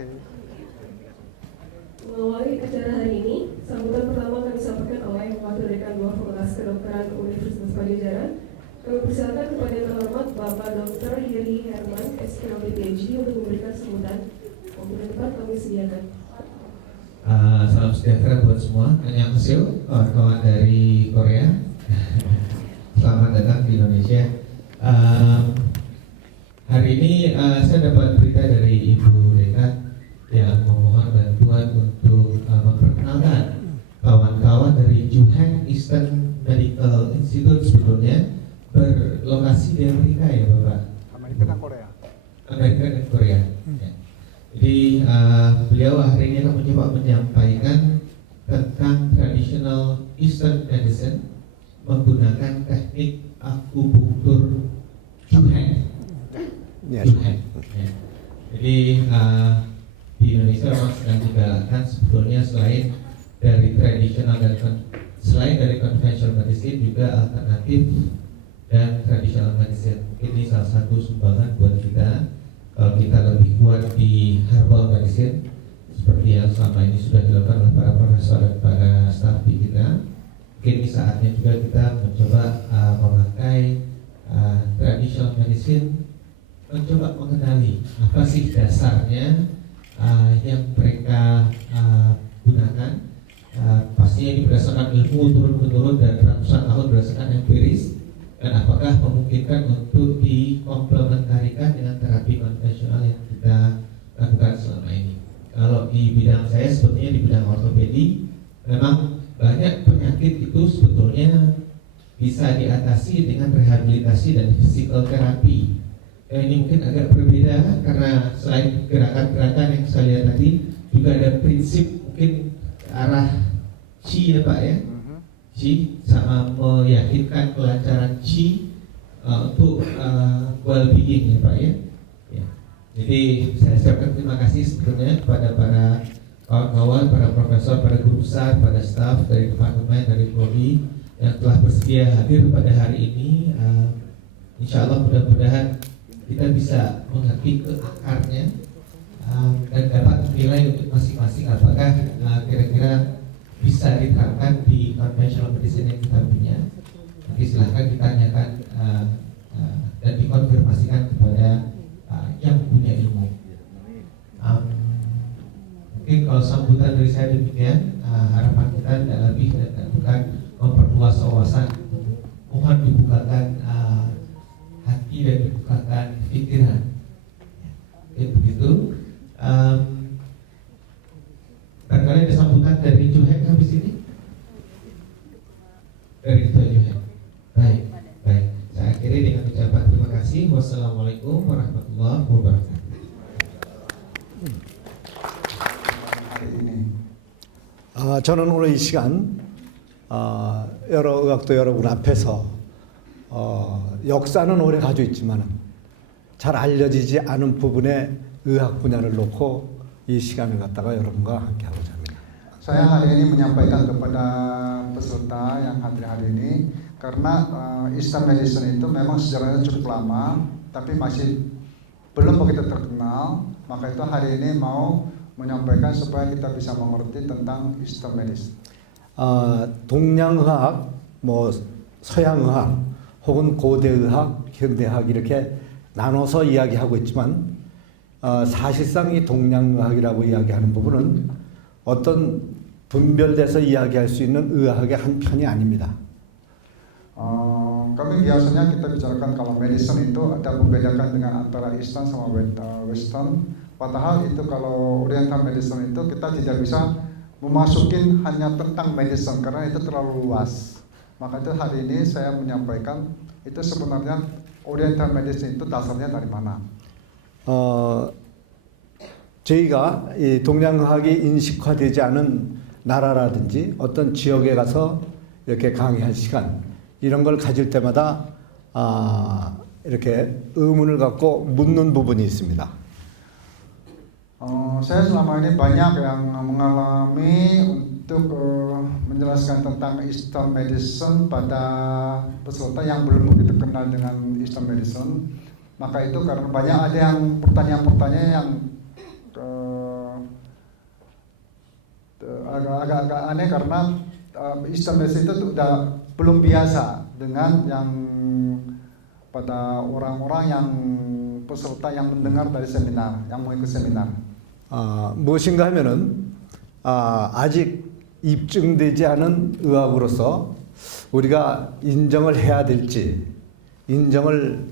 Okay. Mengawali acara hari ini, sambutan pertama akan disampaikan oleh Wakil Dekan Dua Fakultas Kedokteran Universitas Padjadjaran. Kami persilakan kepada yang terhormat Bapak Dr. Heri Herman, SPLD PhD untuk memberikan sambutan. Waktu depan kami sediakan. Salam sejahtera buat semua. Annyeonghaseyo, kawan-kawan dari Korea. Selamat datang di Indonesia. Hari ini saya dapat berita dari Ibu Dekan yang memohon bantuan untuk memperkenalkan kawan-kawan dari Juheng Eastern Medical Institute, sebetulnya berlokasi di Amerika ya Bapak? Amerika dan Korea. Amerika dan Korea. Ya. Jadi beliau hari ini akan mencoba menyampaikan tentang traditional Eastern medicine menggunakan teknik akupunktur Juheng. Yes. Juheng. Ya. Jadi di Indonesia memang sedang digalakkan sebetulnya selain dari tradisional dan selain dari conventional medicine juga alternatif dan traditional medicine. Ini salah satu sumbangan buat kita kalau kita lebih kuat di herbal medicine seperti yang selama ini sudah dilakukan oleh para profesor dan para staf di kita. Mungkin ini saatnya juga kita mencoba memakai traditional medicine, mencoba mengenali apa sih dasarnya yang mereka gunakan. Pastinya ini berdasarkan ilmu turun-menurun dan ratusan tahun berdasarkan empiris, dan apakah memungkinkan untuk dikomplementarikan dengan terapi konvensional yang kita lakukan selama ini. Kalau di bidang saya sebetulnya di bidang ortopedi, memang banyak penyakit itu sebetulnya bisa diatasi dengan rehabilitasi dan physical therapy. Ini mungkin agak berbeda karena selain gerakan-gerakan yang saya lihat tadi juga ada prinsip mungkin ke arah Qi ya Pak ya, Qi sama meyakinkan kelancaran Qi untuk well-being ya Pak ya. Ya. Jadi saya ucapkan terima kasih sebetulnya kepada para kawan-kawan, para profesor, para guru besar, para staf dari departemen, dari prodi yang telah bersedia hadir pada hari ini. Insya Allah mudah-mudahan kita bisa mengerti ke akarnya dan dapat menilai untuk masing-masing apakah kira-kira bisa diterapkan di conventional medicine yang kita punya. Nanti silahkan ditanyakan dan dikonfirmasikan kepada yang punya ilmu. Mungkin kalau sambutan dari saya demikian, harapan kita tidak lebih dan bukan memperluas wawasan, mohon dibukakan hati dan dibukakan pikiran. Ya, begitu. Barangkali ada sambutan dari Juheng habis ini? Dari Ketua Juheng. Baik. Saya akhiri dengan ucapan terima kasih. Wassalamualaikum warahmatullahi wabarakatuh. 저는 오늘 이 시간 여러 의학도 여러분 앞에서 역사는 오래 가지고 있지만 잘 알려지지 않은 부분의 의학 분야를 놓고 이 시간을 갖다가 여러분과 함께 하고자 합니다. Saya hari ini menyampaikan kepada peserta yang hadir hari ini karena Eastern medicine itu memang sejarahnya cukup lama tapi masih belum begitu terkenal, maka itu hari ini mau menyampaikan supaya kita bisa mengerti tentang Eastern medicine. 동양의학, 뭐 서양의학, 혹은 고대의학, 현대의학 이렇게 나눠서 이야기하고 있지만 사실상 이 동양의학이라고 이야기하는 부분은 어떤 분별돼서 이야기할 수 있는 의학의 한 편이 아닙니다. Kami biasanya kita bicarakan kalau medicine itu ada membedakan dengan antara Eastern sama Western. Padahal itu kalau Oriental medicine itu kita tidak bisa memasukin hanya tentang medicine karena itu terlalu luas. Maka itu hari ini saya menyampaikan itu sebenarnya Oriental medicine itu dasarnya dari mana. 저희가 이 동양의학이 인식화되지 않은 나라라든지 어떤 지역에 가서 이렇게 강의할 시간 이런 걸 가질 때마다 이렇게 의문을 갖고 묻는 부분이 있습니다. Saya selama ini banyak yang mengalami untuk menjelaskan tentang Eastern medicine pada peserta yang belum begitu kenal dengan Eastern medicine. Maka itu karena banyak ada yang pertanyaan-pertanyaan yang agak aneh karena Eastern medicine itu udah belum biasa dengan yang pada orang-orang yang peserta yang mendengar dari seminar, yang mau ikut seminar. 무엇인가 하면은 아직 입증되지 않은 의학으로서 우리가 인정을 해야 될지 인정을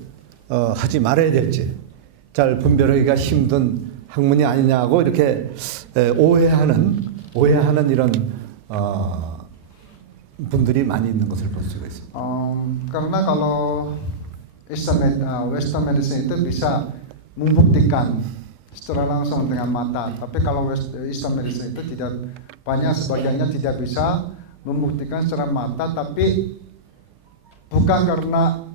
하지 말아야 될지 잘 분별하기가 힘든 학문이 아니냐고 이렇게 오해하는 이런 분들이 많이 있는 것을 볼 수가 있습니다. Karena kalau Western medicine itu bisa membuktikan secara langsung dengan mata, tapi kalau Eastern medicine itu tidak, banyak sebagiannya tidak bisa membuktikan secara mata, tapi bukan karena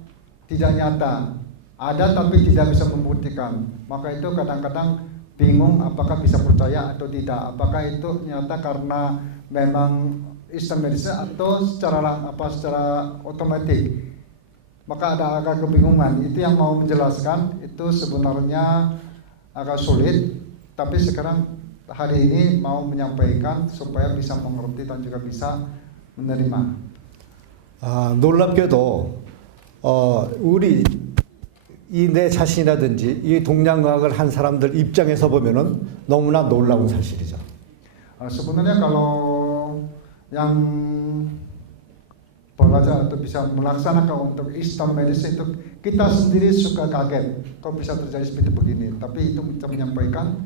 tidak nyata, ada tapi tidak bisa membuktikan. Maka itu kadang-kadang bingung apakah bisa percaya atau tidak, apakah itu nyata karena memang Eastern medicine atau secara otomatis. Maka ada agak kebingungan. Itu yang mau menjelaskan, itu sebenarnya agak sulit, tapi sekarang hari ini mau menyampaikan supaya bisa mengerti dan juga bisa menerima. 놀랍게도 우리 이 내 자신이라든지 이 동양과학을 한 사람들 입장에서 보면은 너무나 놀라운 사실이죠. Sebenarnya kalau yang belajar atau bisa melaksanakan untuk Eastern medicine itu kita sendiri suka kaget kok bisa terjadi seperti begini, tapi itu kita menyampaikan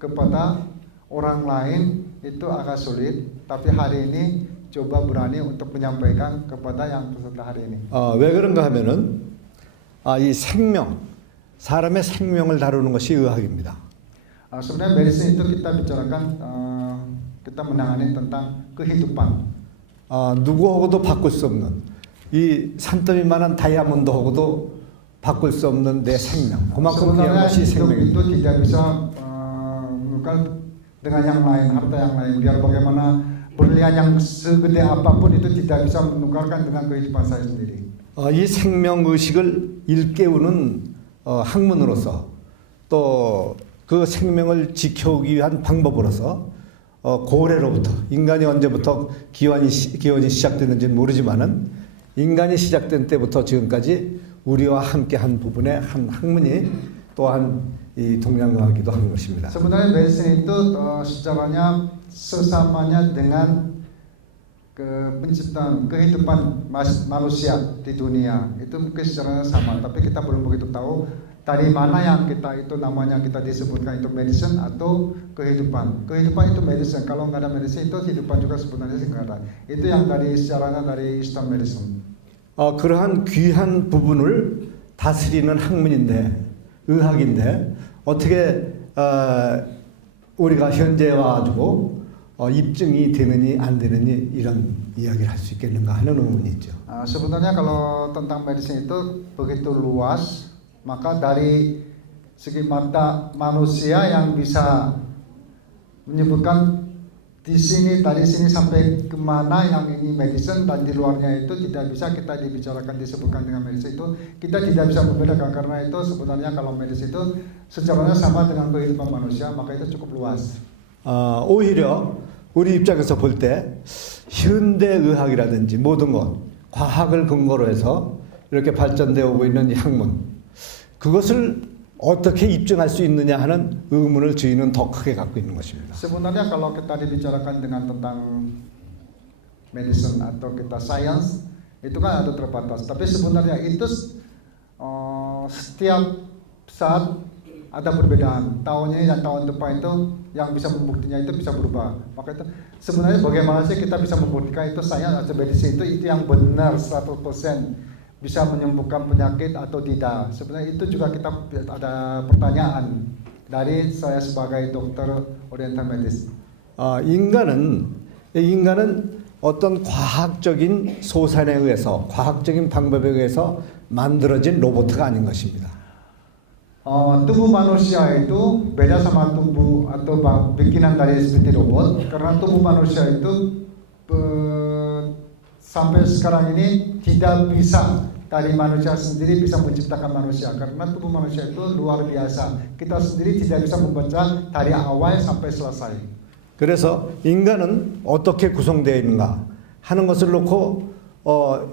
kepada orang lain itu agak sulit, tapi hari ini coba berani untuk menyampaikan kepada yang peserta hari ini. 왜 그런가 하면은 이 생명, 사람의 생명을 다루는 것이 의학입니다. Sebenarnya medicine itu kita bicarakan, kita menangani tentang kehidupan. 누구하고도 바꿀 수 없는 이 산더미만한 다이아몬드하고도 바꿀 수 없는 내 생명. 그만큼 귀한 Sebenarnya 것이 hidup itu 생명입니다. tidak bisa menukar dengan yang lain, harta yang lain. Biar bagaimana berlian yang segede apapun itu tidak bisa menukarkan dengan kehidupan saya sendiri. 이 생명 의식을 일깨우는 학문으로서 또 그 생명을 지켜오기 위한 방법으로서 고래로부터 인간이 언제부터 기원이 시작됐는지는 모르지만은 인간이 시작된 때부터 지금까지 우리와 함께한 부분의 한 학문이 또한 이 동양의학이기도 한 것입니다. Sebenarnya medicine itu sejarahnya sesamanya dengan penciptaan kehidupan manusia di dunia. Itu mungkin sejarahnya sama, tapi kita belum begitu tahu dari mana yang kita itu namanya kita disebutkan itu medicine atau kehidupan. Kehidupan itu medicine. Kalau nggak ada medicine itu kehidupan juga sebenarnya nggak ada. Itu yang dari sejarahnya dari Eastern medicine. 그러한 귀한 부분을 다스리는 학문인데 의학인데 어떻게 우리가 현재에 와가지고 입증이 되느니 안 되느니 이런 이야기를 할 수 있겠는가 하는 의문이 있죠. Sebenarnya kalau tentang medicine itu begitu luas, maka dari segi mata manusia yang bisa menyebutkan di sini dari sini sampai kemana yang ini medicine dan di luarnya itu tidak bisa kita dibicarakan disebutkan dengan medicine itu kita tidak bisa membedakan karena itu sebenarnya kalau medicine itu sejarahnya sama dengan kehidupan manusia maka itu cukup luas. 오히려 우리 입장에서 볼 때 현대 의학이라든지 모든 것 과학을 근거로 해서 이렇게 발전되어 오고 있는 이 학문 그것을 어떻게 입증할 수 있느냐 하는 의문을 저희는 더 크게 갖고 있는 것입니다. Sebenarnya kalau kita dibicarakan dengan tentang medicine atau kita science itu kan ada terbatas. Tapi sebenarnya itu setiap saat ada perbedaan. Tahun ini dan tahun depan itu yang bisa membuktinya itu bisa berubah. Maka itu sebenarnya bagaimana sih kita bisa membuktikan itu science atau medicine itu yang benar 100% bisa menyembuhkan penyakit atau tidak. Sebenarnya itu juga kita ada pertanyaan dari saya sebagai dokter oriental medis. 인간은 어떤 과학적인 소산에 의해서 과학적인 방법에 의해서 만들어진 로봇가 아닌 것입니다. Tubuh manusia itu beda sama tubuh atau bikinan dari seperti robot karena tubuh manusia itu sampai sekarang ini tidak bisa dari manusia sendiri bisa menciptakan manusia karena tubuh manusia itu luar biasa. Kita sendiri tidak bisa membaca dari awal sampai selesai. 그래서 인간은 어떻게 구성되어 있는가 하는 것을 놓고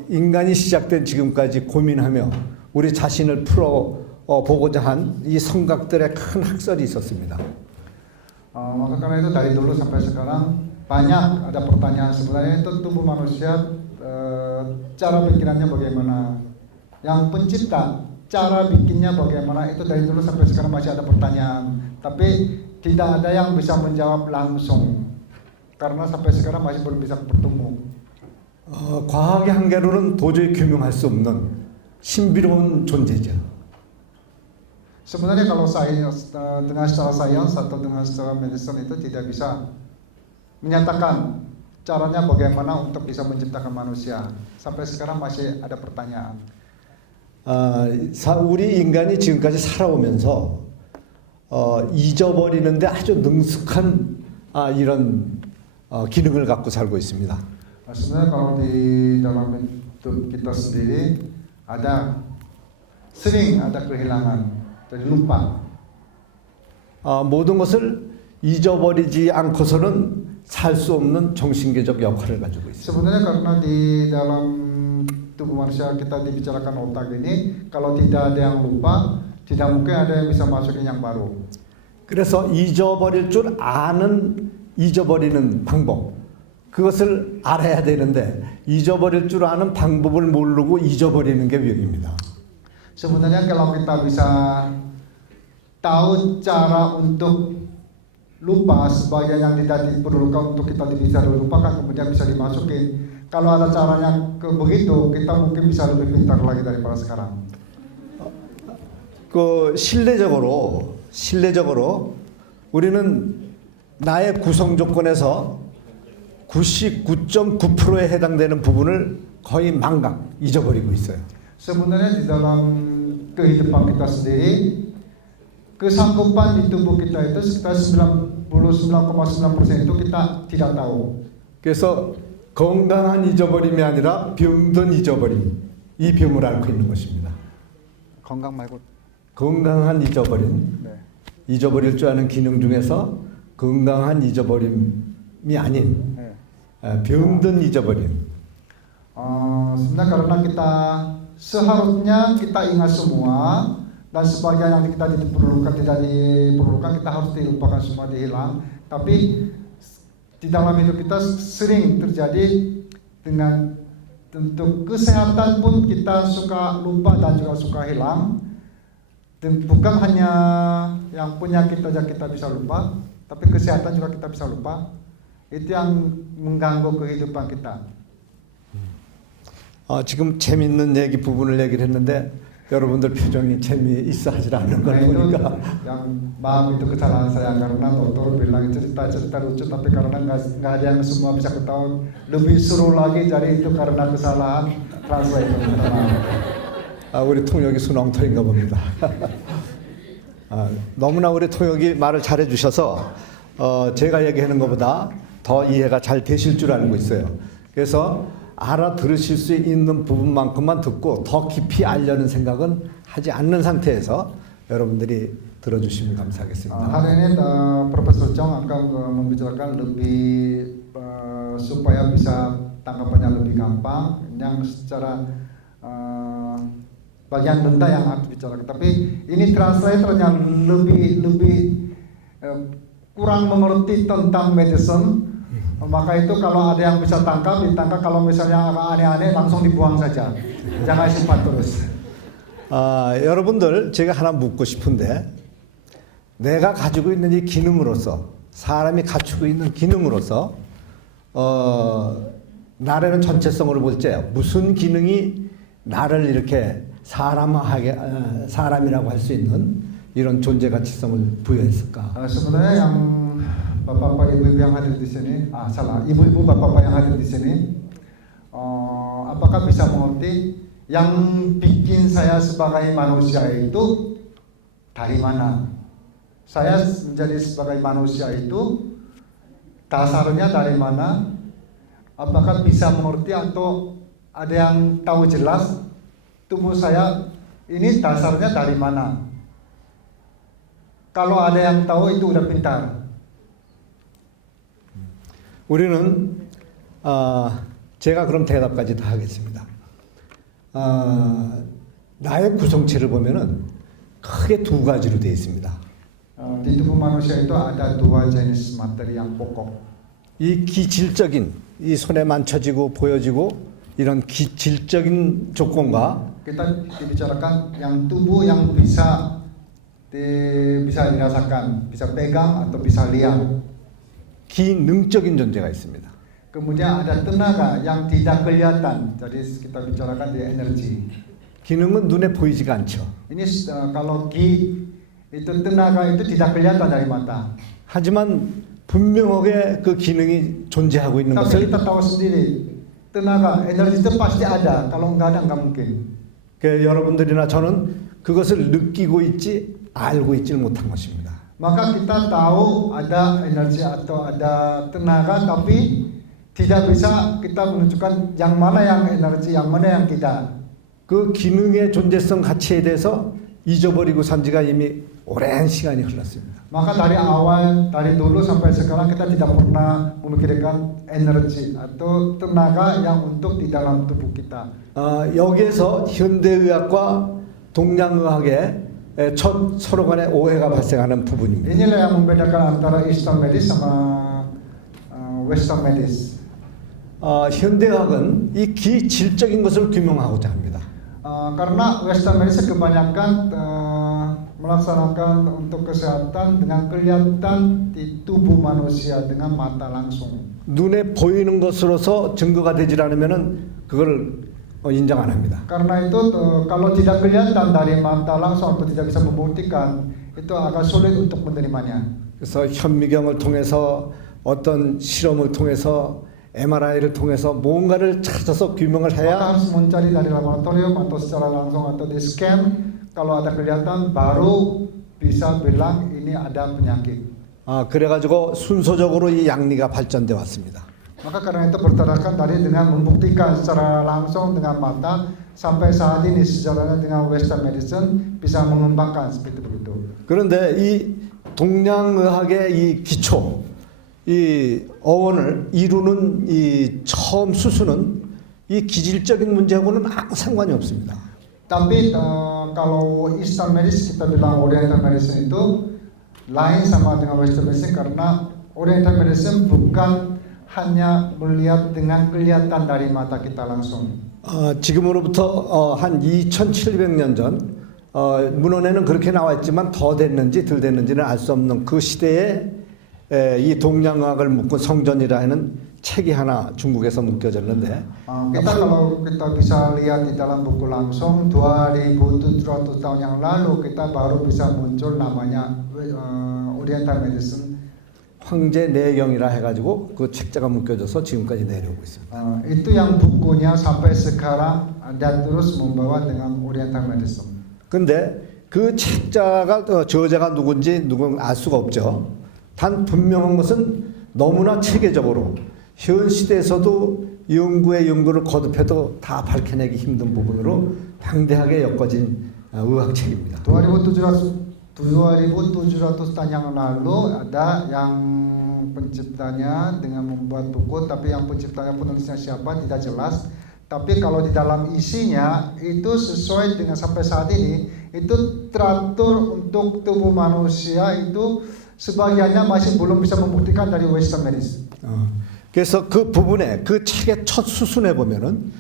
인간이 시작된 지금까지 고민하며 우리 자신을 보고자 한 이 성각들의 큰 학설이 있었습니다. Maka karena itu dari dulu sampai sekarang banyak ada pertanyaan sebenarnya itu tubuh manusia cara pikirannya bagaimana, yang pencipta cara bikinnya bagaimana, itu dari dulu sampai sekarang masih ada pertanyaan, tapi tidak ada yang bisa menjawab langsung karena sampai sekarang masih belum bisa bertemu. 과학의 한계로는 도저히 규명할 수 없는 신비로운 존재죠. Sebenarnya kalau sains dengan secara sains atau dengan secara medicine itu tidak bisa menyatakan caranya bagaimana untuk bisa menciptakan manusia. Sampai sekarang masih ada pertanyaan. 우리 인간이 지금까지 살아오면서 잊어버리는데 아주 능숙한 이런 기능을 갖고 살고 있습니다. Sebenarnya kalau di dalam hidup kita sendiri sering ada kehilangan, jadi lupa. 모든 것을 잊어버리지 않고서는 살 수 없는 정신계적 역할을 가지고 있습니다. Sebenarnya karena di dalam tubuh manusia kita dibicarakan otak ini, kalau tidak ada yang lupa, tidak mungkin ada yang bisa masukin yang baru. 그래서 잊어버릴 줄 아는 잊어버리는 방법, 그것을 알아야 되는데 잊어버릴 줄 아는 방법을 모르고 잊어버리는 게 위험입니다. Sebenarnya kalau kita bisa tahu cara untuk lupa sebagian yang tidak diperlukan untuk kita bisa lupakan kemudian bisa dimasukin. Kalau ada caranya begitu, kita mungkin bisa lebih pintar lagi daripada sekarang. 실내적으로 우리는 나의 구성 조건에서 99.9%에 해당되는 부분을 거의 망각, 잊어버리고 있어요. Sebenarnya di dalam kehidupan kita sendiri, kesanggupan di tubuh kita itu sekitar 99,9% itu kita tidak tahu. 그래서 건강한 잊어버림이 아니라 병든 잊어버림, 이 병을 앓고 있는 것입니다. 건강 말고. 건강한 잊어버림, 네. 잊어버릴 줄 아는 기능 중에서 건강한 잊어버림이 아닌 병든 잊어버림. Sebenarnya karena kita seharusnya kita ingat semua dan sebagian yang kita tidak diperlukan kita harus dilupakan semua, dihilang. Tapi di dalam hidup kita sering terjadi dengan untuk kesehatan pun kita suka lupa dan juga suka hilang. Dan bukan hanya yang penyakit saja kita bisa lupa, tapi kesehatan juga kita bisa lupa. Itu yang mengganggu kehidupan kita. 지금 재밌는 부분을 얘기를 했는데 여러분들 표정이 재미있어 하질 않는 걸 보니까 yang maaf itu kesalahan saya karena dokter bilang cerita lucu tapi karena nggak ada yang semua bisa ketahui, lebih seru lagi, jadi itu karena kesalahan translator. 우리 통역이 순엉터인가 봅니다. 너무나 우리 통역이 말을 잘해 주셔서 제가 얘기하는 것보다 더 이해가 잘 되실 줄 알고 있어요. 그래서 알아들으실 수 있는 부분만큼만 듣고 더 깊이 알려는 생각은 하지 않는 상태에서 여러분들이 들어주시면 감사하겠습니다. Hari ini Profesor Chong akan membicarakan lebih supaya bisa tanggapannya lebih gampang, yang secara bagian rendah yang harus bicarakan. Tapi ini translatornya lebih kurang mengerti tentang medicine. Maka itu kalau ada yang bisa ditangkap, kalau misalnya aneh-aneh langsung dibuang saja. Jangan simpan terus. 여러분들 제가 하나 묻고 싶은데 내가 가지고 있는 이 기능으로서, 사람이 갖추고 있는 기능으로서 나라는 전체성으로 볼 때 무슨 기능이 나를 이렇게 사람이라고 할 수 있는 이런 존재 가치성을 부여했을까? Sebenarnya yang bapak-bapak ibu-ibu yang hadir di sini, ibu-ibu bapak-bapak yang hadir di sini, apakah bisa mengerti yang bikin saya sebagai manusia itu dari mana? Saya menjadi sebagai manusia itu dasarnya dari mana? Apakah bisa mengerti atau ada yang tahu jelas tubuh saya ini dasarnya dari mana? Kalau ada yang tahu itu udah pintar. 우리는 제가 그럼 대답까지 다 하겠습니다. 나의 구성체를 보면은 크게 두 가지로 되어 있습니다. Di tubuh manusia itu ada dua jenis materi yang pokok. 이 기질적인 이 손에 만져지고 보여지고 이런 기질적인 조건과 Kita dibicarakan yang tubuh yang bisa bisa dirasakan, bisa pegang atau bisa lihat. 기능적인 존재가 있습니다. Kemudian ada tenaga yang tidak kelihatan. Jadi kita bicarakan di energi. 기능은 눈에 보이지가 않죠. Ini kalau ki itu tenaga itu tidak kelihatan dari mata. 하지만 분명하게 그 기능이 존재하고 있는 Tapi 것을 kita tahu sendiri tenaga energi itu pasti ada. Kalau nggak ada nggak mungkin. 여러분들이나 저는 그것을 느끼고 있지 알고 있지를 못한 것입니다. Maka kita tahu ada energi atau ada tenaga, tapi tidak bisa kita menunjukkan yang mana yang energi, yang mana yang tidak. 그 기능의 존재성 가치에 대해서 잊어버리고 산 지가 이미 오랜 시간이 흘렀습니다. Maka dari awal, dari dulu sampai sekarang kita tidak pernah memikirkan energi atau tenaga yang untuk di dalam tubuh kita. 여기에서 현대의학과 동양의학의 첫 서로 간의 오해가 발생하는 부분입니다. Inilah yang membedakan antara Eastern medis sama Western medis. 현대의학은 이 기질적인 것을 규명하고자 합니다. Karena Western medis kebanyakan melaksanakan untuk kesehatan dengan kelihatan di tubuh manusia dengan mata langsung. 눈에 보이는 것으로서 증거가 되질 않으면은 그걸 인정 안 합니다. Karena itu kalau tidak kelihatan dari mata langsung atau tidak bisa membuktikan, itu agak sulit untuk menerimanya. 그래서 현미경을 통해서 어떤 실험을 통해서 MRI를 통해서 뭔가를 찾아서 규명을 Maka 해야 harus mencari dari laboratorium atau secara langsung atau di scan. Kalau ada kelihatan baru bisa bilang ini ada penyakit. 그래가지고 순서적으로 이 양리가 발전돼 왔습니다. Maka karena itu berdasarkan dari dengan membuktikan secara langsung dengan mata sampai saat ini sejarahnya dengan Western medicine bisa mengembangkan seperti begitu. 그런데 이 동양의학의 이 기초, 이 어원을 이루는 이 처음 수수는 이 기질적인 문제하고는 아무 상관이 없습니다. Tapi kalau Eastern medicine kita bilang Oriental medicine itu lain sama dengan Western medicine karena Oriental medicine bukan hanya melihat dengan kelihatan dari mata kita langsung. 지금으로부터 한 2,700년 전 문헌에는 그렇게 나와 있지만 더 됐는지 덜 됐는지는 알 수 없는 그 시대에 이 동양학을 묶은 성전이라 하는 책이 하나 중국에서 묶여졌는데 Kita kalau kita bisa lihat di dalam buku langsung 2.700 tahun yang lalu kita baru bisa muncul namanya Oriental medicine. 황제 내경이라 해가지고 그 책자가 묶여져서 지금까지 내려오고 있습니다. Itu yang bukunya sampai sekarang dan terus membawa dengan Oriental medicine. 근데 그 책자가 저자가 누군지 누군 알 수가 없죠. 단 분명한 것은 너무나 체계적으로 현 시대에서도 연구의 연구를 거듭해도 다 밝혀내기 힘든 부분으로 방대하게 엮어진 의학책입니다. 2.700 tahun yang lalu ada yang penciptanya dengan membuat buku, tapi yang penciptanya penulisnya siapa tidak jelas. Tapi kalau di dalam isinya itu sesuai dengan sampai saat ini itu teratur untuk tubuh manusia itu sebagiannya masih belum bisa membuktikan dari Western medicine. 그래서 그 부분에 그 책의 첫 수순에 보면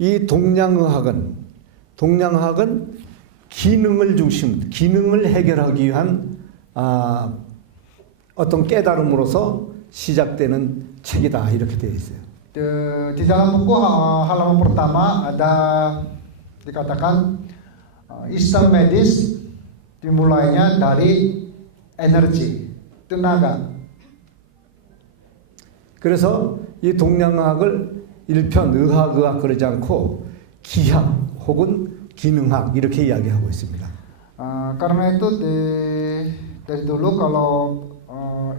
이 동양의학은 기능을 기능을 해결하기 위한 어떤 깨달음으로서 시작되는 책이다 이렇게 되어 있어요. Di dalam buku halaman pertama ada dikatakan Eastern medis dimulainya dari energi, tenaga. 그래서 이 동양의학을 일편 의학 그러지 않고 기학 혹은 기능학 이렇게 이야기하고 있습니다. Karena itu dari dulu kalau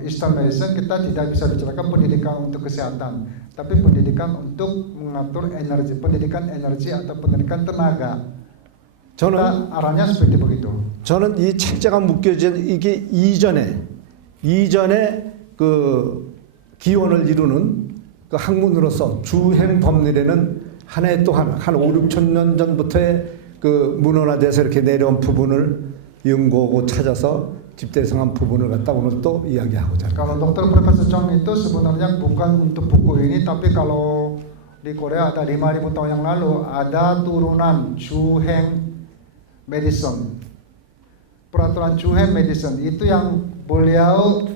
Eastern medicine kita tidak bisa bicarakan pendidikan untuk kesehatan, tapi pendidikan untuk mengatur energi, pendidikan energi atau pendidikan tenaga. 저는 arahnya seperti begitu. 저는 이 책자가 묶여진 이게 이전에 그 기원을 이루는 그 학문으로서 주행 법률에는 한 해 동안 한 5, 6천 년 전부터의 그 문헌화돼서 이렇게 내려온 부분을 연구하고 찾아서 집대성한 부분을 갖다 오늘 또 이야기하고자 합니다. Kalau Dr. Profesor Chong itu sebenarnya bukan untuk buku ini, tapi kalau di Korea ada 5.000 tahun yang lalu ada turunan Chu Heng Medicine. Peraturan Chu Heng Medicine itu yang beliau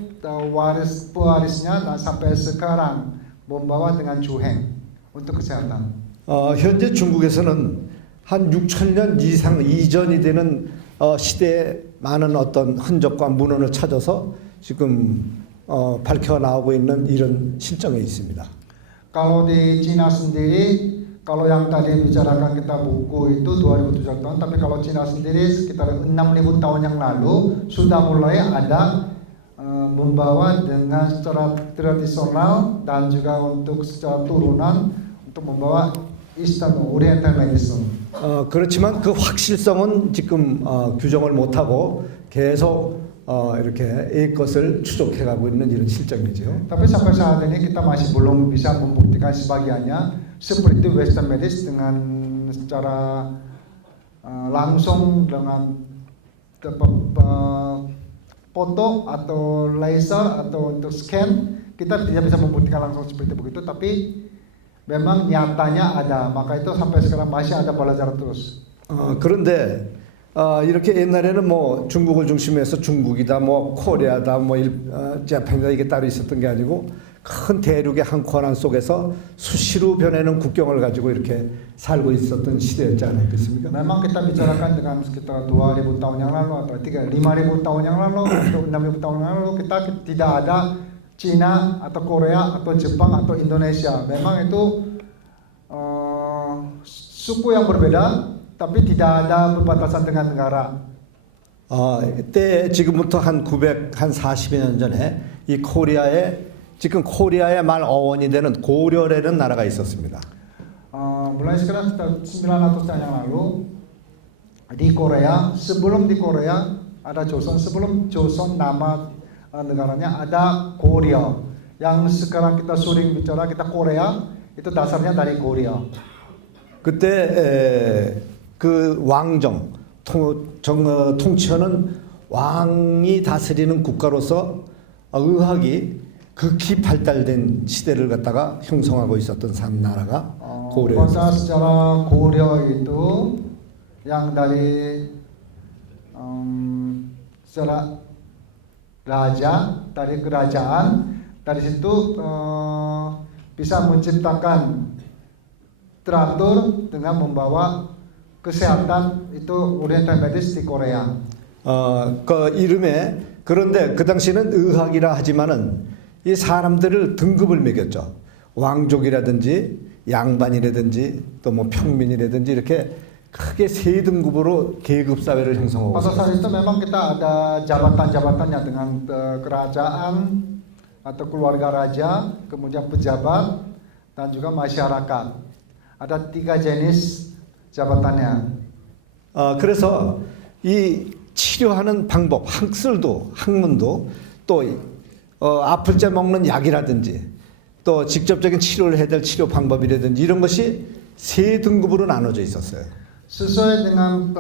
pewarisnya dan sampai sekarang membawa dengan Chu Heng untuk kesehatan. 현재 중국에서는 한 6,000년 이상 이전이 되는 시대에 많은 어떤 흔적과 문헌을 찾아서 지금 밝혀 나오고 있는 이런 실정에 있습니다. Kalau di Cina sendiri, kalau yang tadi bicarakan kita buku itu 2007 tahun, tapi kalau Cina sendiri sekitar 6.000 tahun yang lalu sudah mulai ada membawa dengan secara tradisional dan juga untuk secara turunan untuk membawa Eastern Oriental Medicine. 그렇지만 그 확실성은 지금 규정을 못하고 계속 이렇게 이것을 추적해가고 있는 이런 실정이죠. Tapi sampai saat ini kita masih belum bisa membuktikan sebagiannya seperti Western Medicine dengan secara langsung dengan foto atau laser atau untuk scan kita tidak bisa membuktikan langsung seperti begitu, tapi memang nyatanya ada. Maka itu sampai sekarang masih ada belajar terus. 그런데 이렇게 옛날에는 뭐 중국을 중심해서 중국이다, 뭐 코리아다, 뭐 재팬이다 이게 따로 있었던 게 아니고 큰 대륙의 한 권한 속에서 수시로 변하는 국경을 가지고 이렇게 살고 있었던 시대였지 않겠습니까? Memang kita bicarakan dengan sekitar 2.000 tahun yang lalu atau 5.000 tahun yang lalu atau 6.000 tahun yang lalu kita tidak ada Cina atau Korea atau Jepang atau Indonesia. Memang itu suku yang berbeda, tapi tidak ada perbatasan dengan negara. 이때 지금부터 한 40여 년 전에 이 지금 코리아의 말 어원이 되는 고려라는 나라가 있었습니다. Mulai sekarang sekitar 900 tahun yang lalu di Korea, sebelum di Korea ada Joseon, sebelum Joseon nama negaranya ada Korea. Yang sekarang kita sering bicara kita Korea itu dasarnya dari Korea. 그때 그 왕정 통치하는 왕이 다스리는 국가로서 의학이 극히 발달된 시대를 갖다가 형성하고 있었던 나라가 고려였습니다. secara Korea itu yang dari secara raja dari kerajaan dari situ bisa menciptakan teratur dengan membawa kesehatan itu Oriental Medicine di Korea. 그 이름에 그런데 그 당시는 의학이라 하지만은 이 사람들을 등급을 매겼죠. 왕족이라든지 양반이라든지 또 뭐 평민이라든지 이렇게 크게 세 등급으로 계급 사회를 형성하고 Pada 있었어요. saat itu memang kita ada jabatan-jabatannya dengan kerajaan atau keluarga raja, kemudian pejabat dan juga masyarakat. Ada 3 jenis jabatannya. 그래서 이 치료하는 방법, 학문도 또 아플 때 먹는 약이라든지 또 직접적인 치료를 해야 될 치료 방법이라든지 이런 것이 세 등급으로 나눠져 있었어요. Sesuai dengan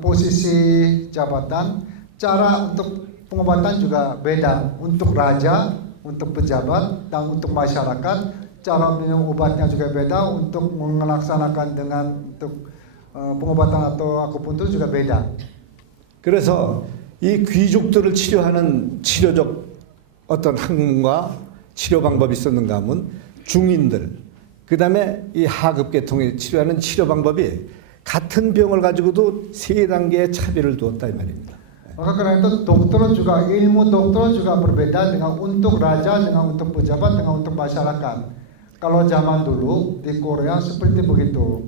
posisi jabatan, cara untuk pengobatan juga beda. Untuk raja, untuk pejabat, dan untuk masyarakat, cara minum obatnya juga beda. Untuk melaksanakan dengan untuk pengobatan atau akupuntur juga beda. 그래서 이 귀족들을 치료하는 치료적 어떤 학문과 치료 방법이 있었는가 하면 중인들, 그 다음에 이 하급계통에 치료하는 치료 방법이 같은 병을 가지고도 3단계의 차별을 두었다 이 말입니다. Maka karena itu dokter juga ilmu dokter juga berbeda dengan untuk raja, dengan untuk pejabat, dengan untuk masyarakat. Kalau zaman dulu di Korea seperti begitu.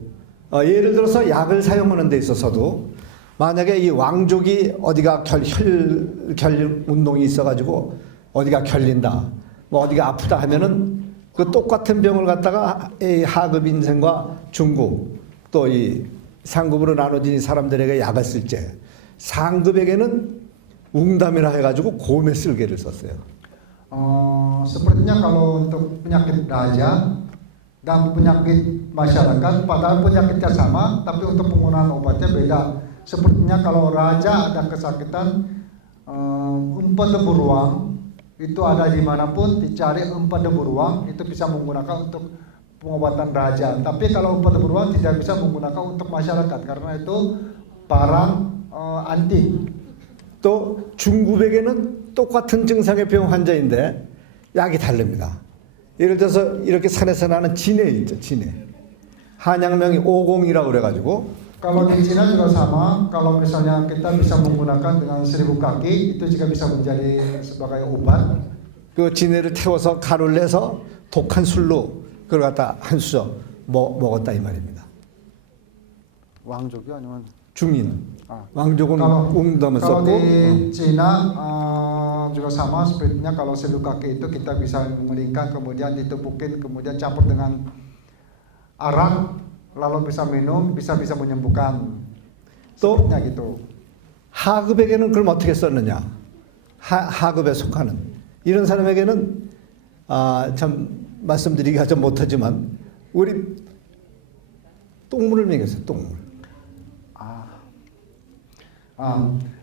예를 들어서 약을 사용하는 데 있어서도 만약에 이 왕족이 어디가 결 운동이 있어가지고 어디가 결린다, 뭐 어디가 아프다 하면은 그 똑같은 병을 갖다가 이 하급 인생과 중급 또 이 상급으로 나눠진 사람들에게 약을 쓸 때 상급에게는 웅담이라 해가지고 곰의 쓸개를 썼어요. Sepertinya kalau untuk penyakit raja dan penyakit masyarakat, padahal penyakitnya sama, tapi untuk penggunaan obatnya beda. Sepertinya kalau raja ada kesakitan, empedu beruang itu ada dimanapun, dicari empedu beruang itu bisa menggunakan untuk pengobatan raja. Tapi kalau empedu beruang tidak bisa menggunakan untuk masyarakat karena itu barang antik. 또 중국에게는 똑같은 증상의 병 환자인데 약이 다릅니다. 예를 들어서 이렇게 산에서 나는 진해 있죠, 진해. 한약명이 50이라고 그래가지고 Kalau di Cina juga sama, kalau misalnya kita bisa menggunakan dengan 1000 kaki itu juga bisa menjadi sebagai obat. 그 진해를 태워서 가루를 내서 독한 술로 그걸 갖다 한 수저 먹었다 이 말입니다. 왕족이 아니면 중인. 아. 왕족은 웅담을 kalau 썼고 di Cina juga sama sepertinya kalau 1000 kaki itu kita bisa mengeringkan kemudian ditupukin kemudian campur dengan arak lalu bisa minum bisa menyembuhkan. 또 Sepertinya gitu. 하급에게는 그럼 어떻게 썼느냐? 하급에 속하는 이런 사람에게는 참 말씀드리기가 좀 못하지만 우리 똥물을 먹였어요. 똥물.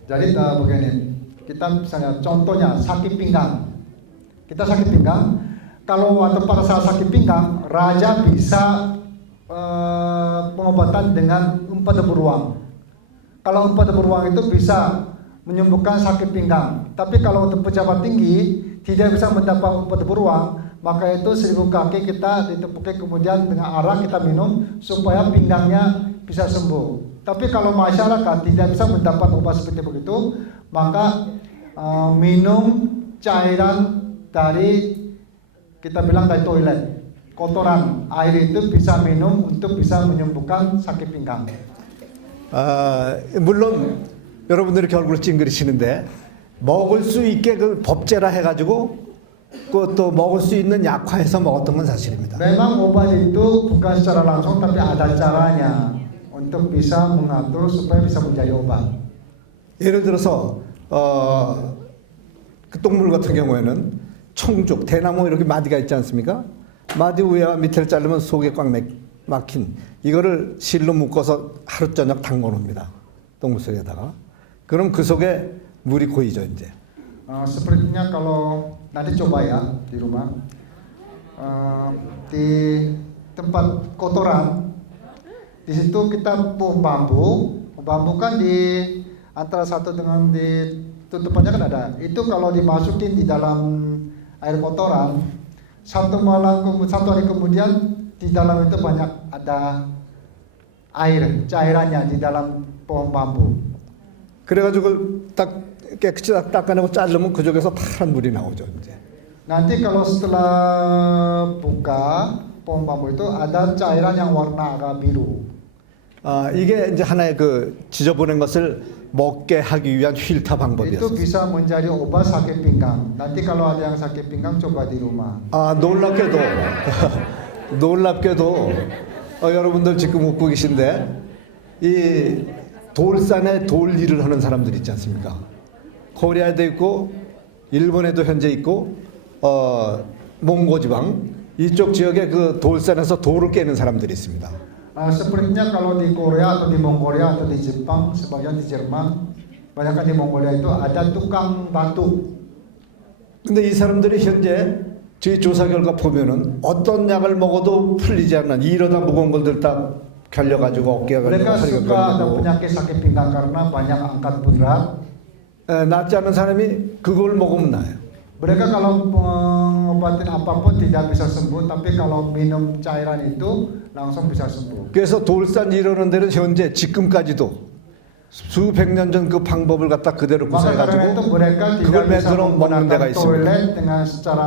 Jadi begini, kita misalnya contohnya sakit pinggang. Kita sakit pinggang, kalau waktu pada saat sakit pinggang, raja bisa pengobatan dengan empedu beruang. Kalau empedu beruang itu bisa menyembuhkan sakit pinggang. Tapi kalau untuk pejabat tinggi tidak bisa mendapat empedu beruang, maka itu 1000 kaki kita ditupuki kemudian dengan arak kita minum supaya pinggangnya bisa sembuh. Tapi kalau masyarakat tidak bisa mendapat obat seperti begitu, maka minum cairan dari kita bilang dari toilet, kotoran air itu bisa minum untuk bisa menyembuhkan sakit pinggang. 물론 여러분들이 이렇게 얼굴 찡그리시는데 먹을 수 있게 그 법제라 해가지고 그것도 먹을 수 있는 약화해서 먹었던 건 사실입니다. Memang obat itu bukan secara langsung tapi ada caranya untuk bisa mengatur supaya bisa menjadi obat. 예를 들어서 그 똥물 같은 경우에는 청죽, 대나무 이렇게 마디가 있지 않습니까? 마디 위와 밑을 자르면 속에 꽉 막힌 이거를 실로 묶어서 하루 저녁 담궈놓습니다. 똥물 속에다가. 그럼 그 속에 물이 고이죠 이제. Sepertinya kalau nanti coba ya di rumah di tempat kotoran di situ kita pohon bambu kan di antara satu dengan di tutupannya kan ada. Itu kalau dimasukin di dalam air kotoran satu hari kemudian di dalam itu banyak ada air cairannya di dalam pohon bambu. 그래가지고 딱 깨끗이 닦아내고 자르면 그쪽에서 파란 물이 나오죠 이제. Nanti kalau setelah buka pohon bambu itu ada cairan yang warna agak biru. 이게 이제 하나의 그 지저분한 것을 먹게 하기 위한 휠타 Itu 방법이었어요. bisa menjadi obat sakit pinggang. Nanti kalau ada yang sakit pinggang coba di rumah. 놀랍게도 여러분들 지금 웃고 계신데 이 돌산에 돌 일을 하는 사람들 있지 않습니까? 코리아에도 있고 일본에도 현재 있고 몽고 지방 이쪽 지역에 그 돌산에서 돌을 깨는 사람들이 있습니다. Sepertinya kalau di Korea atau di Mongolia atau di Jepang, sebagian di Jerman, banyakkan di Mongolia itu ada tukang batu. 근데 이 사람들이 현재 저희 조사 결과 보면은 어떤 약을 먹어도 풀리지 않는 이러다 무거운 것들 다 결려가지고 어깨가 Mereka 걸리고 suka ada 걸리고 penyakit sakit pinggang karena banyak angkat berat. 낫지 않은 사람이 그걸 먹으면 나아요. Mereka kalau mengobatin apapun tidak bisa sembuh, tapi kalau minum cairan itu langsung bisa sembuh. 그래서 돌산 이러는 데는 현재 지금까지도 수백 년 전 그 방법을 갖다 그대로 Maka karena itu 구사해가지고 mereka 그걸 tidak bisa 만들어 먹는 데가 menggunakan 있습니다. toilet dengan secara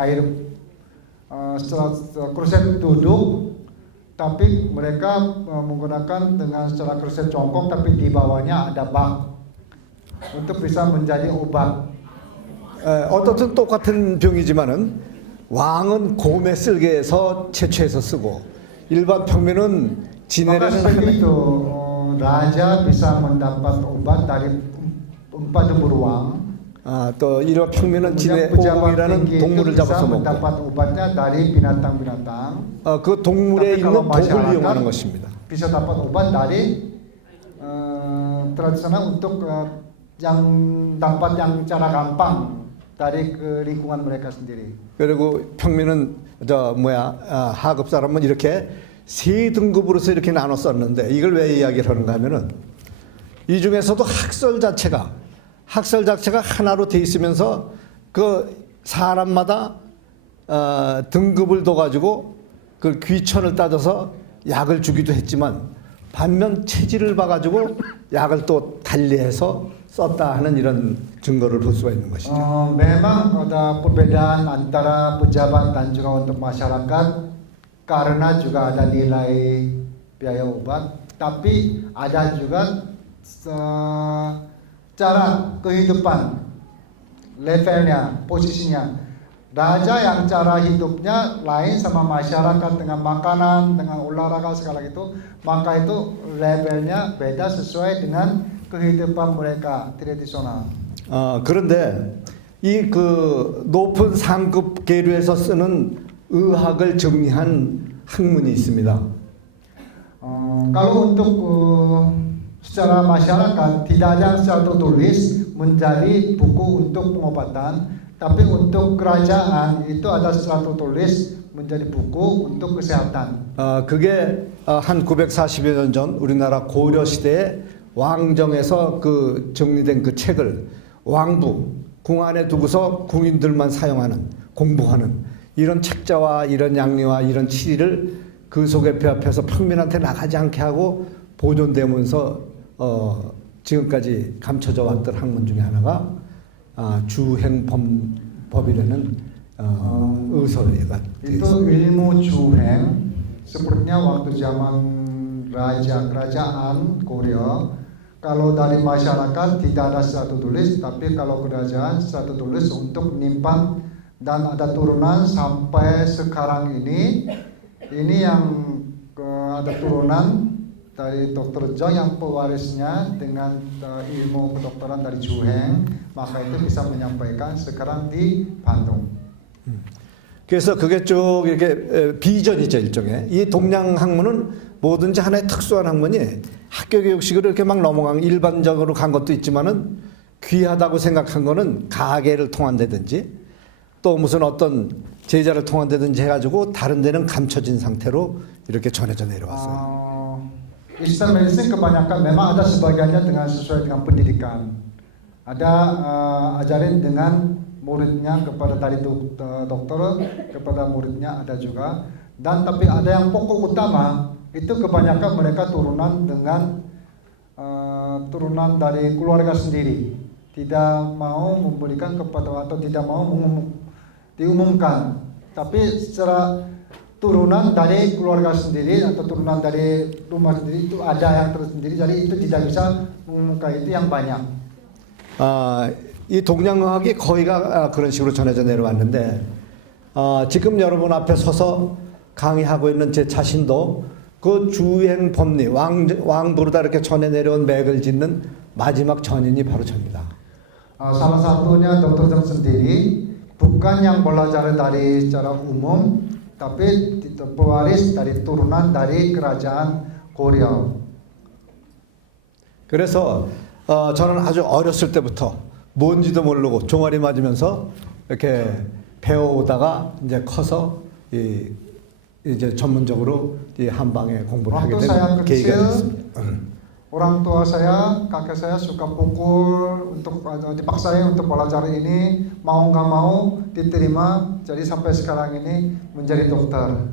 air secara kruset duduk, tapi mereka menggunakan dengan secara kruset jongkok, tapi di bawahnya ada bak untuk bisa menjadi obat. 어떻든 똑같은 병이지만은 왕은 곰의 쓸개에서 채취해서 쓰고 일반 평민은 Maka 진해라는 seperti itu, raja bisa mendapat obat dari empedu beruang, 또 이런 평면은 진해 pejabat 오공이라는 tinggi itu 동물을 bisa 잡아서 먹고 mendapat obatnya dari binatang-binatang. 그 동물에 Tapi 있는 kalau 독을 masyarakat 이용하는 것입니다. bisa dapat obat dari tradisional untuk yang dapat yang cara gampang dari ke lingkungan mereka sendiri. 그리고 평면은 하급 사람은 이렇게 세 등급으로서 이렇게 나눠 썼는데 이걸 왜 이야기를 하는가 하면은 이 중에서도 학설 자체가 하나로 돼 있으면서 그 사람마다 등급을 둬가지고 그 귀천을 따져서 약을 주기도 했지만 반면 체질을 봐가지고 약을 또 달리해서 썼다 하는 이런 증거를 볼 수가 있는 것이죠. Memang ada perbedaan antara pejabat dan juga untuk masyarakat karena juga ada nilai biaya obat, tapi ada juga cara kehidupan, levelnya, posisinya. Raja yang cara hidupnya lain sama masyarakat dengan makanan, dengan olahraga segala gitu, maka itu levelnya beda sesuai dengan kehidupan mereka tradisional. 그런데 이 그 높은 상급 계류에서 쓰는 의학을 정리한 학문이 있습니다. Kalau untuk secara masyarakat tidak ada secara tertulis menjadi buku untuk pengobatan, tapi untuk kerajaan itu ada secara tertulis menjadi buku untuk kesehatan. 그게 한 940여 년 전 우리나라 고려 시대에 왕정에서 그 정리된 그 책을 왕부 궁 안에 두고서 궁인들만 사용하는 공부하는 이런 책자와 이런 양리와 이런 치리를 그 속에 배합해서 평민한테 나가지 않게 하고 보존되면서 지금까지 감춰져 왔던 학문 중에 하나가 주행법이라는 의서가 Itu ilmu juheng, sepertinya waktu zaman kerajaan Korea, kalau dari masyarakat tidak ada satu tulis, tapi kalau kerajaan satu tulis untuk menyimpan dan ada turunan sampai sekarang ini yang ada turunan dari Dr. Zhang yang pewarisnya dengan ilmu kedokteran dari Juheng, maka itu bisa menyampaikan sekarang di Bandung. 그래서 그게 쭉 이렇게 비전이죠 일종의. 이 동양 학문은 뭐든지 하나의 특수한 학문이 학교 교육식으로 이렇게 막 넘어간 일반적으로 간 것도 있지만은 귀하다고 생각한 거는 가계를 통한다든지 또 무슨 어떤 제자를 통한다든지 해가지고 다른 데는 감춰진 상태로 이렇게 전해져 내려왔어요. Eastern medicine kebanyakan memang ada sebagiannya dengan sesuai dengan pendidikan. Ada ajarin dengan muridnya kepada dari dokter kepada muridnya ada juga, dan tapi ada yang pokok utama itu kebanyakan mereka turunan dengan turunan dari keluarga sendiri, tidak mau memberikan kepada atau tidak mau diumumkan, tapi secara turunan dari keluarga sendiri atau turunan dari rumah sendiri itu ada yang tersendiri, jadi itu tidak bisa mengumumkan, itu yang banyak. 이 동양의학이 거의가 그런 식으로 전해져 내려왔는데 지금 여러분 앞에 서서 강의하고 있는 제 자신도 그 주행 법리 왕부로다 이렇게 전해 내려온 맥을 짓는 마지막 전인이 바로 저입니다. Salah satunya Dr. Zhang sendiri bukan yang belajar dari secara umum, tapi pewaris dari turunan dari kerajaan Korea. 그래서 저는 아주 어렸을 때부터 뭔지도 모르고 종아리 맞으면서 이렇게 배워오다가 이제 커서 이제 전문적으로 이 한방에 공부를 하게 된 계기가 됐습니다. Orang tua saya, kakek saya suka pukul untuk dipaksain untuk belajar ini, mau nggak mau diterima, jadi sampai sekarang ini menjadi dokter.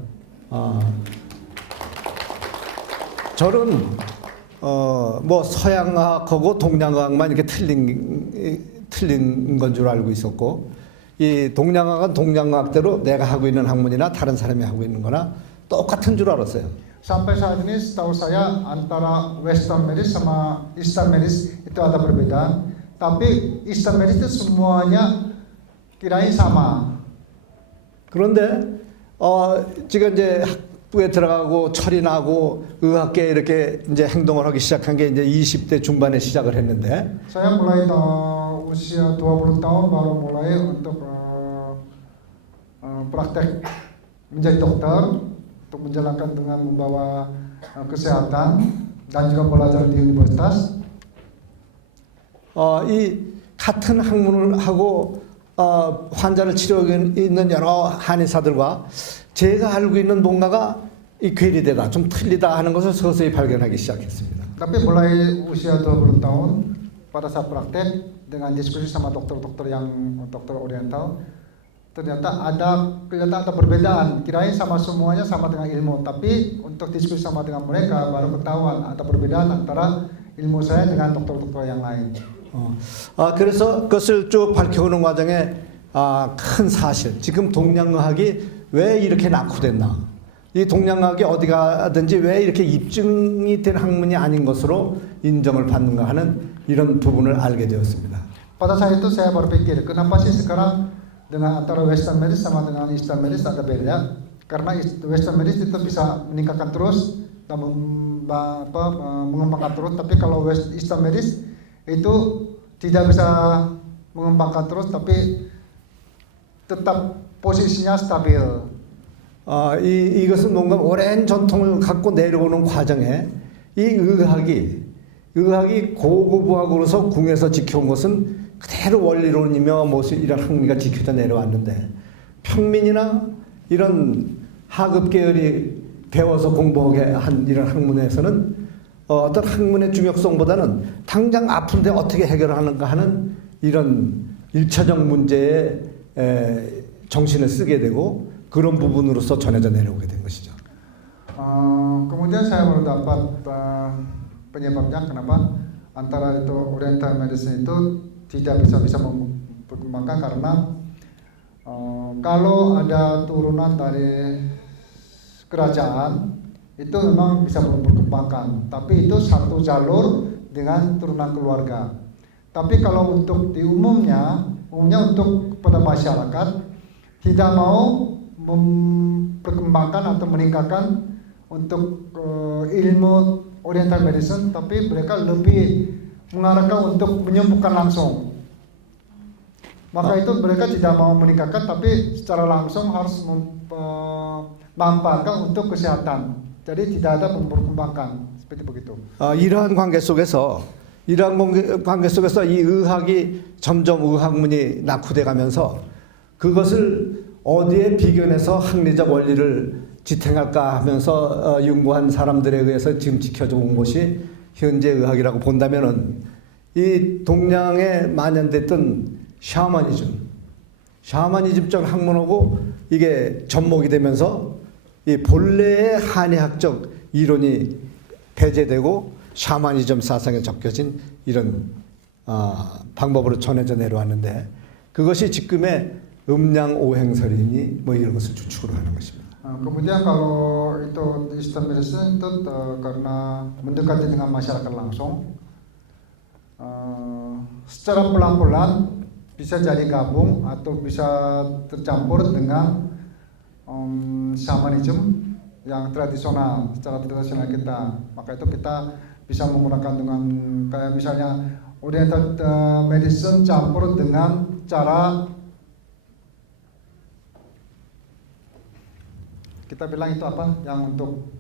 저는 뭐 서양학하고 동양학만 이렇게 틀린 건 줄 알고 있었고 이 동양학은 동양학대로 내가 하고 있는 학문이나 다른 사람이 하고 있는 거나 똑같은 줄 알았어요. Sampai saat ini setahu saya antara Western medicine sama Eastern medicine itu ada perbedaan, tapi Eastern medicine itu semuanya kirain sama. 그런데 지금 이제 학부에 들어가고 철이 나고 의학계에 이렇게 이제 행동을 하기 시작한 게 이제 20대 중반에 시작을 했는데 Saya mulai usia 20 tahun baru mulai untuk praktek menjadi dokter untuk menjalankan dengan membawa kesehatan dan juga belajar di universitas. 이 같은 학문을 하고 환자를 치료하고 있는 여러 한의사들과 제가 알고 있는 뭔가가 이 괴리되다, 좀 틀리다 하는 것을 서서히 발견하기 시작했습니다. Tapi mulai usia 20 tahun pada saat praktek dengan diskusi sama dokter-dokter yang dokter oriental, ternyata kelihatan ada perbedaan. Kirain sama semuanya sama dengan ilmu, tapi untuk diskusi sama dengan mereka baru ketahuan ada perbedaan antara ilmu saya dengan dokter-dokter yang lain. 그래서 그것을 쭉 밝혀오는 과정에 큰 사실, 지금 동양의학이 왜 이렇게 낙후됐나, 이 동양의학이 어디 가든지 왜 이렇게 입증이 된 학문이 아닌 것으로 인정을 받는가 하는 이런 부분을 알게 되었습니다. Pada saat itu saya berpikir, kenapa sih sekarang dengan antara Western medicine sama dengan Eastern medicine ada beda? Karena Western medicine itu bisa meningkatkan terus dan mengembangkan terus, tapi kalau Eastern medicine itu tidak bisa mengembangkan terus, tapi tetap posisinya stabil. 이것은 뭔가 오랜 전통을 갖고 내려오는 과정에 이 의학이 고고부학으로서 궁에서 지켜온 것은 그대로 원리론이며 이런 학문가 지켜져 내려왔는데 평민이나 이런 하급 계열이 배워서 공부하게 한 이런 학문에서는 어떤 학문의 중요성보다는 당장 아픈데 어떻게 해결하는가 하는 이런 일차적 문제에 정신을 쓰게 되고 그런 부분으로서 전해져 내려오게 된 것이죠. Kemudian saya baru dapat penyebabnya kenapa antara itu Oriental medicine itu tidak bisa berkembangkan karena kalau ada turunan dari kerajaan itu memang bisa berkembangkan, tapi itu satu jalur dengan turunan keluarga. Tapi kalau untuk di umumnya untuk kepada masyarakat tidak mau memperkembangkan atau meningkatkan untuk ilmu Oriental medicine, tapi mereka lebih mengarahkan untuk menyembuhkan langsung. Maka itu mereka tidak mau meningkatkan, tapi secara langsung harus memanfaatkan untuk kesehatan. Jadi tidak ada memperkembangkan seperti begitu. 이러한 관계 속에서 이 의학이 점점 의학문이 낙후돼 가면서 그것을 어디에 비견해서 학리적 원리를 지탱할까 하면서 연구한 사람들에 의해서 지금 지켜져 온 것이 현재 의학이라고 본다면은 이 동양에 만연됐던 샤머니즘적 학문하고 이게 접목이 되면서 이 본래의 한의학적 이론이 배제되고 샤머니즘 사상에 적혀진 이런 방법으로 전해져 내려왔는데 그것이 지금의 음양오행설이니 뭐 이런 것을 주축으로 하는 것입니다. Kemudian kalau itu Eastern medicine itu karena mendekati dengan masyarakat langsung, secara pelan-pelan bisa jadi gabung atau bisa tercampur dengan shamanism yang tradisional, secara tradisional kita. Maka itu kita bisa menggunakan dengan kayak misalnya Oriental medicine campur dengan cara kita bilang itu apa yang untuk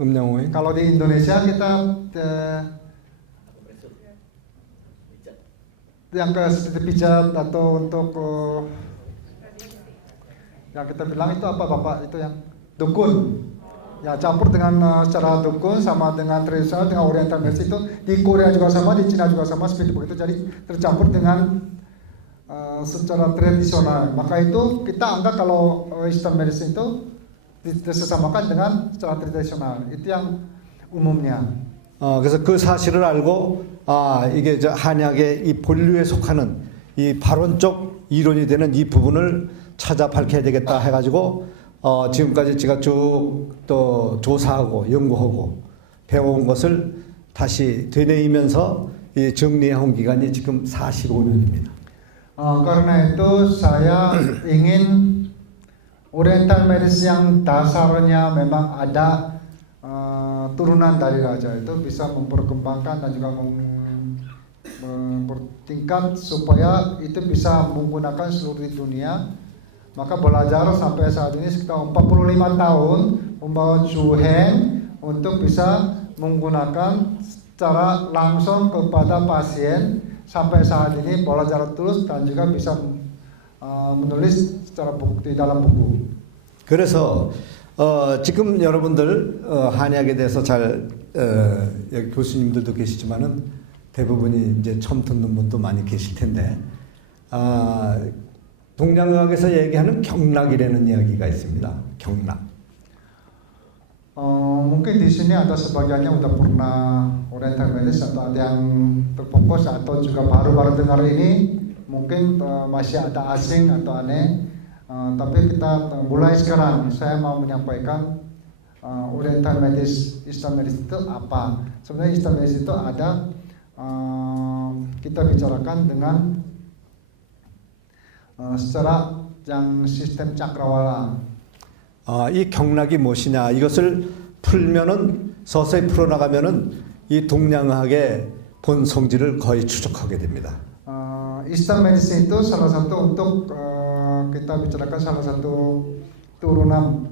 음양오행. kalau di Indonesia kita yang ke seperti pijat atau untuk yang kita bilang itu apa Bapak, itu yang dukun ya, campur dengan secara dukun sama dengan tradisional dengan Oriental medicine. Itu di Korea juga sama, di Cina juga sama seperti begitu, jadi tercampur dengan secara tradisional. Maka itu kita anggap kalau Eastern medicine itu disesamakan dengan secara tradisional. Itu yang umumnya. 그래서 그 사실을 알고 이게 한약의 이 본류에 속하는 이 발원적 이론이 되는 이 부분을 찾아 밝혀야 되겠다 해가지고 지금까지 제가 쭉 또 조사하고 연구하고 배워온 것을 다시 되뇌이면서 정리해온 기간이 지금 45년입니다. Karena itu saya ingin Oriental medicine yang dasarnya memang ada turunan dari raja itu bisa memperkembangkan dan juga mempertingkat supaya itu bisa menggunakan seluruh dunia. Maka belajar sampai saat ini sekitar 45 tahun membawa Chu Heng untuk bisa menggunakan secara langsung kepada pasien. Sampai saat ini belajar terus dan juga bisa menulis secara di dalam buku. 그래서 지금 여러분들 한의학에 대해서 잘 여기 교수님들도 계시지만은 대부분이 이제 처음 듣는 분도 많이 계실 텐데 동양의학에서 얘기하는 경락이라는 이야기가 있습니다. 경락. Mungkin di sini ada sebagiannya udah pernah Oriental medicine atau ada yang terfokus atau juga baru-baru dengar ini mungkin masih ada asing atau aneh. Tapi kita mulai sekarang saya mau menyampaikan Oriental medicine, Eastern medicine itu apa. Sebenarnya Eastern medicine itu ada kita bicarakan dengan secara yang sistem cakrawala. 이 경락이 무엇이냐 이것을 풀면은 서서히 풀어나가면은 이 동양의학의 본 성질을 거의 추적하게 됩니다. Eastern medicine itu salah satu untuk kita bicarakan salah satu turunan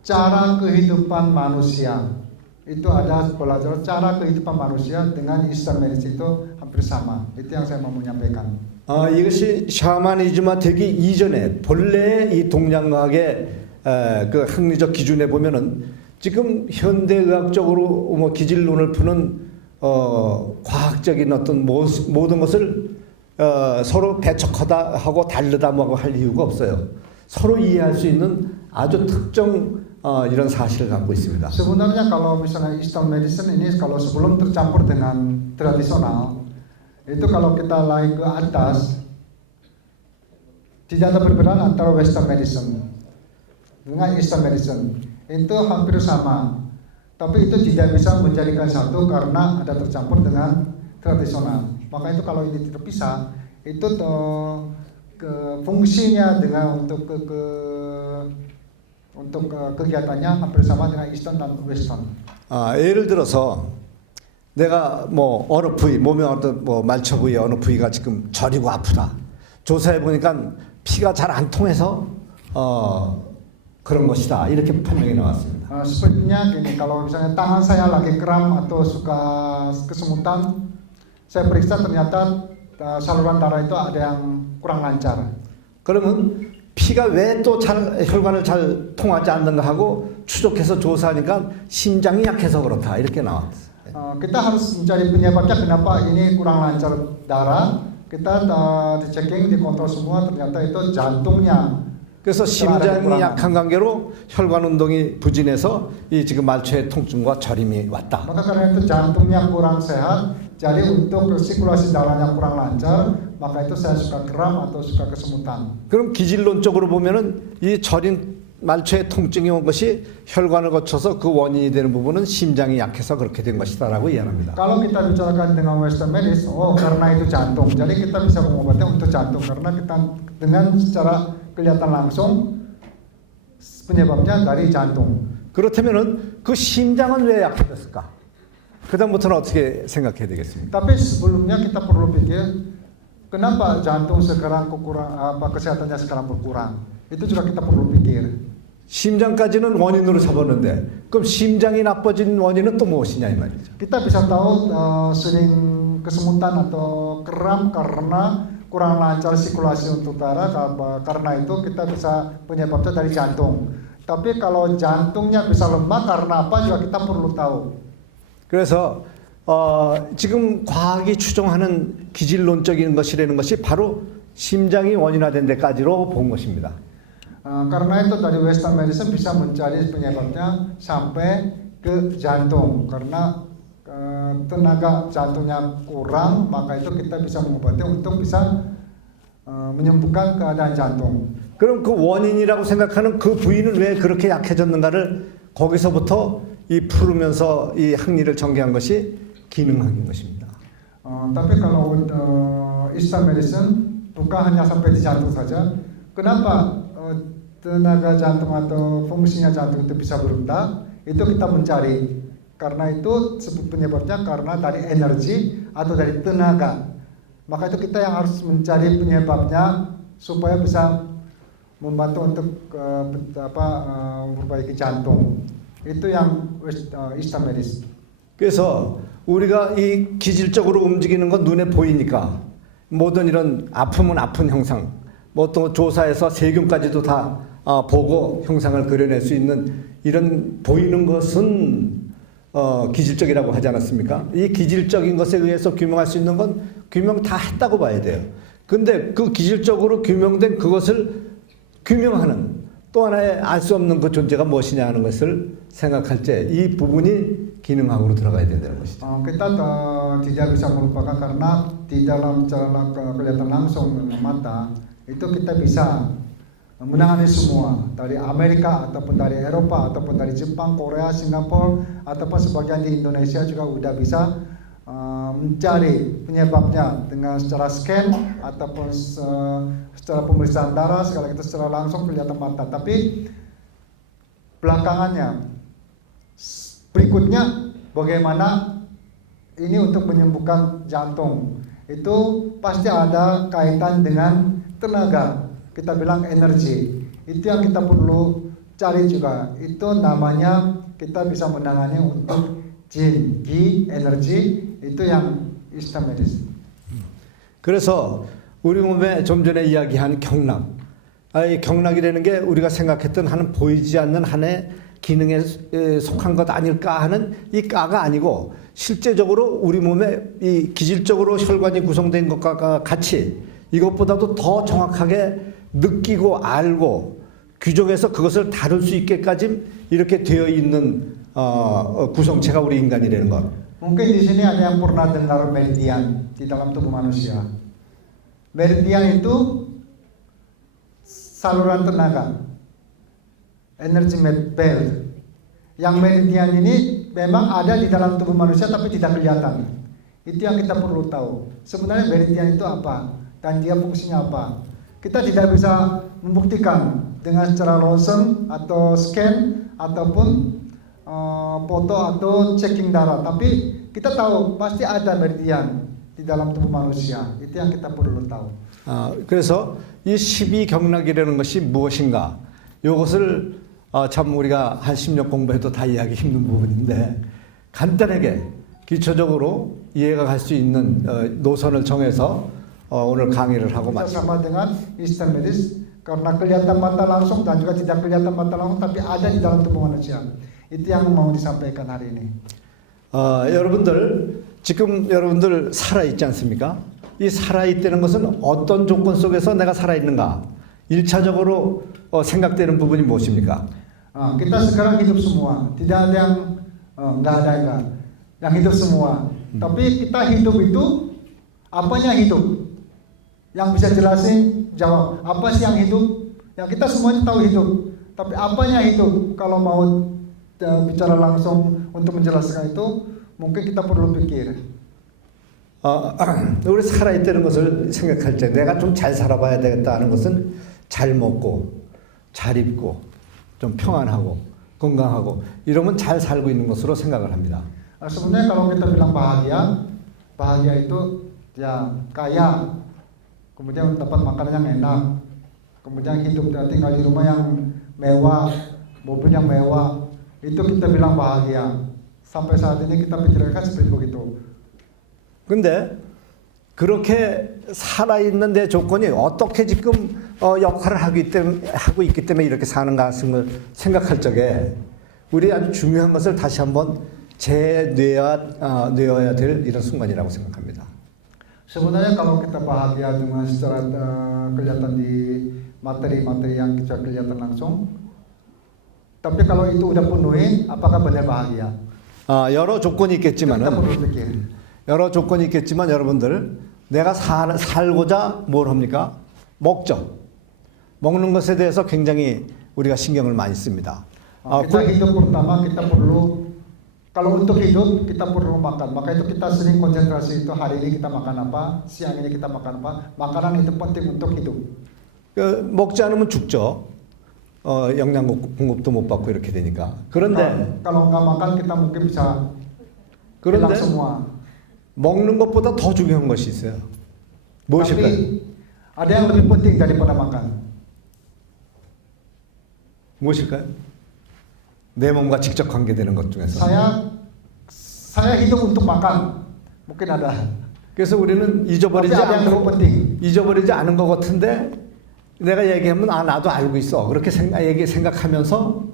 cara kehidupan manusia. Itu ada belajar cara kehidupan manusia dengan Eastern medicine itu hampir sama. Itu yang saya mau menyampaikan. 이것이 샤머니즘화 되기 이전에 본래 이 동양의학의 그 학리적 기준에 보면은 지금 현대의학적으로 뭐 기질론을 푸는 과학적인 어떤 모든 것을 서로 배척하다 하고 다르다 뭐 할 이유가 없어요. 서로 이해할 수 있는 아주 특정 이런 사실을 갖고 있습니다. Sebenarnya kalau misalnya Eastern medicine ini kalau sebelum tercampur dengan tradisional itu kalau kita naik ke atas tidak ada perbedaan antara Western medicine dengan Eastern medicine itu hampir sama, tapi itu tidak bisa menjadikan satu karena ada tercampur dengan tradisional. Maka itu kalau ini terpisah itu fungsinya dengan untuk kegiatannya hampir sama dengan Eastern dan Western. 예를 들어서 내가 뭐 어느 부위 몸의 어떤 뭐 말초 부위 어느 부위가 지금 저리고 아프다. 조사해 보니까 피가 잘 안 통해서 그런 것이다. 이렇게 판명이 나왔습니다. Sepertinya gini, kalau misalnya tangan saya lagi kram atau suka kesemutan, saya periksa ternyata saluran darah itu ada yang kurang lancar. 그러면 피가 왜 또 혈관을 잘 통하지 않는가 하고 추적해서 조사하니까 심장이 약해서 그렇다. 이렇게 나왔어요. Kita harus mencari penyebabnya kenapa ini kurang lancar darah. Kita di-checking, dikontrol semua, ternyata itu jantungnya. 그래서 심장이 약한 관계로 혈관 운동이 부진해서 이 지금 말초의 통증과 저림이 왔다. Maka karena itu jantungnya kurang sehat, jadi untuk sirkulasi darahnya kurang lancar, maka itu saya suka kram atau suka kesemutan. 그럼 기질론적으로 보면은 이 저린 말초의 통증이 온 것이 혈관을 거쳐서 그 원인이 되는 부분은 심장이 약해서 그렇게 된 것이다라고 이해합니다. Kalau kita bicarakan dengan Western medicine, karena itu jantung, jadi kita bisa mengobati untuk jantung karena kita dengan secara kelihatan langsung penyebabnya dari jantung. 그렇다면은 그 심장은 왜 약해졌을까? 그다음부터는 어떻게 생각해야 되겠습니까? Tapi sebelumnya kita perlu pikir kenapa jantung sekarang kesehatannya sekarang berkurang. itu juga kita perlu pikir. 심장까지는 원인으로 잡았는데 그럼 심장이 나빠진 원인은 또 무엇이냐 이 말이죠. Kita bisa tahu sering kesemutan atau kram karena kurang lancar sirkulasi untuk darah, karena itu kita bisa penyebabnya dari jantung. Tapi kalau jantungnya bisa lemah karena apa juga kita perlu tahu. 그래서 지금 과학이 추정하는 기질론적인 것이라는 것이 바로 심장이 원인화된 데까지로 본 것입니다. Karena itu dari Western medicine bisa mencari penyebabnya sampai ke jantung. Karena tenaga jantungnya kurang, maka itu kita bisa mengobati untuk bisa menyembuhkan keadaan jantung. 그럼 그 원인이라고 생각하는 그 부위는 왜 그렇게 약해졌는가를 거기서부터 이 풀으면서 이 학리를 전개한 것이 기능학인 것입니다. Tapi kalau Eastern medicine bukan hanya sampai di jantung saja, kenapa tenaga jantung atau fungsinya jantung itu bisa berubah? Itu kita mencari. Karena itu penyebabnya karena dari energi atau dari tenaga. Maka itu kita yang harus mencari penyebabnya supaya bisa membantu untuk memperbaiki jantung. itu yang 이스타 메디스. 그래서 우리가 이 기질적으로 움직이는 건 눈에 보이니까 모든 이런 아픔은 아픈 형상, 뭐 또 조사에서 세균까지도 다 보고 형상을 그려낼 수 있는 이런 보이는 것은 기질적이라고 하지 않았습니까? 이 기질적인 것에 의해서 규명할 수 있는 건 규명 다 했다고 봐야 돼요. 근데 그 기질적으로 규명된 그것을 규명하는 또 하나의 알 수 없는 그 존재가 무엇이냐 하는 것을 생각할 때 이 부분이 기능학으로 들어가야 된다는 것이죠. Kita tidak bisa melupakan karena di dalam cara kelihatan langsung dengan mata itu kita bisa menangani semua dari Amerika ataupun dari Eropa ataupun dari Jepang, Korea, Singapura ataupun sebagian di Indonesia juga udah bisa mencari penyebabnya dengan secara scan ataupun secara pemeriksaan darah segala itu secara langsung kelihatan mata. Tapi belakangannya berikutnya bagaimana ini untuk menyembuhkan jantung itu pasti ada kaitan dengan tenaga, kita bilang energi. Itu yang kita perlu cari juga. Itu namanya kita bisa menangani untuk jin, gi, energi. itu yang 이스타 메디스. 그래서 우리 몸에 좀 전에 이야기한 경락, 이 경락이라는 게 우리가 생각했던 하는 보이지 않는 한의 기능에 속한 것 아닐까 하는 이 까가 아니고 실제적으로 우리 몸에 이 기질적으로 혈관이 구성된 것과 같이 이것보다도 더 정확하게 느끼고 알고 규정해서 그것을 다룰 수 있게까지 이렇게 되어 있는 구성체가 우리 인간이라는 것. Mungkin di sini ada yang pernah dengar meridian di dalam tubuh manusia. Meridian itu saluran tenaga, energy belt. Yang meridian ini memang ada di dalam tubuh manusia tapi tidak kelihatan. Itu yang kita perlu tahu. Sebenarnya meridian itu apa dan dia fungsinya apa? Kita tidak bisa membuktikan dengan secara ronsen atau scan ataupun foto atau checking darah, tapi kita tahu pasti ada meridian di dalam tubuh manusia. Itu yang kita perlu tahu. 그래서 이 12경락이라는 것이 무엇인가? 이것을 참 우리가 한 10년 공부해도 다 이해하기 힘든 부분인데 간단하게 기초적으로 이해가 갈 수 있는 노선을 정해서 오늘 강의를 하고 Kita 마칩니다. sama dengan 이스타 메디스 karena kelihatan mata langsung dan juga tidak kelihatan mata langsung tapi ada di dalam tubuh manusia. Itu yang mau disampaikan hari ini. 여러분들 지금 여러분들 살아 있지 않습니까? 이 살아 있다는 것은 어떤 조건 속에서 내가 살아 있는가? 1차적으로 생각되는 부분이 무엇입니까? Kita sekarang hidup semua, tidak ada yang nggak ada yang hidup semua. Tapi kita hidup itu apanya hidup? Yang bisa jelasin jawab. Apa sih yang hidup? Yang kita semuanya tahu hidup. Tapi apanya hidup? Kalau mau bicara langsung untuk menjelaskan itu mungkin kita perlu pikir. 우리 살아있다는 것을 생각할 때 내가 좀 잘 살아봐야 되겠다는 것은 잘 먹고 잘 입고 좀 평안하고 건강하고 이러면 잘 살고 있는 것으로 생각을 합니다. Sebenarnya kalau kita bilang bahagia itu ya kaya, kemudian dapat makanan yang enak, kemudian hidup tinggal di rumah yang mewah, mobil yang mewah. itu kita bilang bahagia. Sampai saat ini kita pikirkan seperti begitu. 근데 그렇게 살아있는 내 조건이 어떻게 지금 역할을 하고 있기 때문에 이렇게 사는가 하는 걸 생각할 적에 우리 아주 중요한 것을 다시 한번 재뇌어야 될 이런 순간이라고 생각합니다. Sebenarnya kalau kita bahagia dengan secara kelihatan di materi-materi yang kita kelihatan langsung, tapi kalau itu udah penuhi, apakah benar bahagia? 여러 조건이 있겠지만은 kita perlu pikir. 여러 조건이 있겠지만 여러분들 내가 살고자 뭘 합니까? 먹죠. 먹는 것에 대해서 굉장히 우리가 신경을 많이 씁니다. Kita hidup pertama kita perlu, kalau untuk hidup kita perlu makan. Maka itu kita sering konsentrasi itu hari ini kita makan apa, siang ini kita makan apa. Makanan itu penting untuk hidup. 먹지 않으면 죽죠. 영양 공급도 못 받고 이렇게 되니까. 그런데 Kalau nggak makan kita mungkin bisa hilang 그런데 semua. 먹는 것보다 더 중요한 것이 있어요. 무엇일까요? Tapi ada yang lebih penting daripada makan. 무엇일까요? 내 몸과 직접 관계되는 것 중에서. Saya hidup untuk makan. Mungkin ada. 그래서 우리는 Tapi ada yang lebih penting. 잊어버리지 않은 것 같은데 내가 얘기하면 나도 알고 있어. 그렇게 생각하면서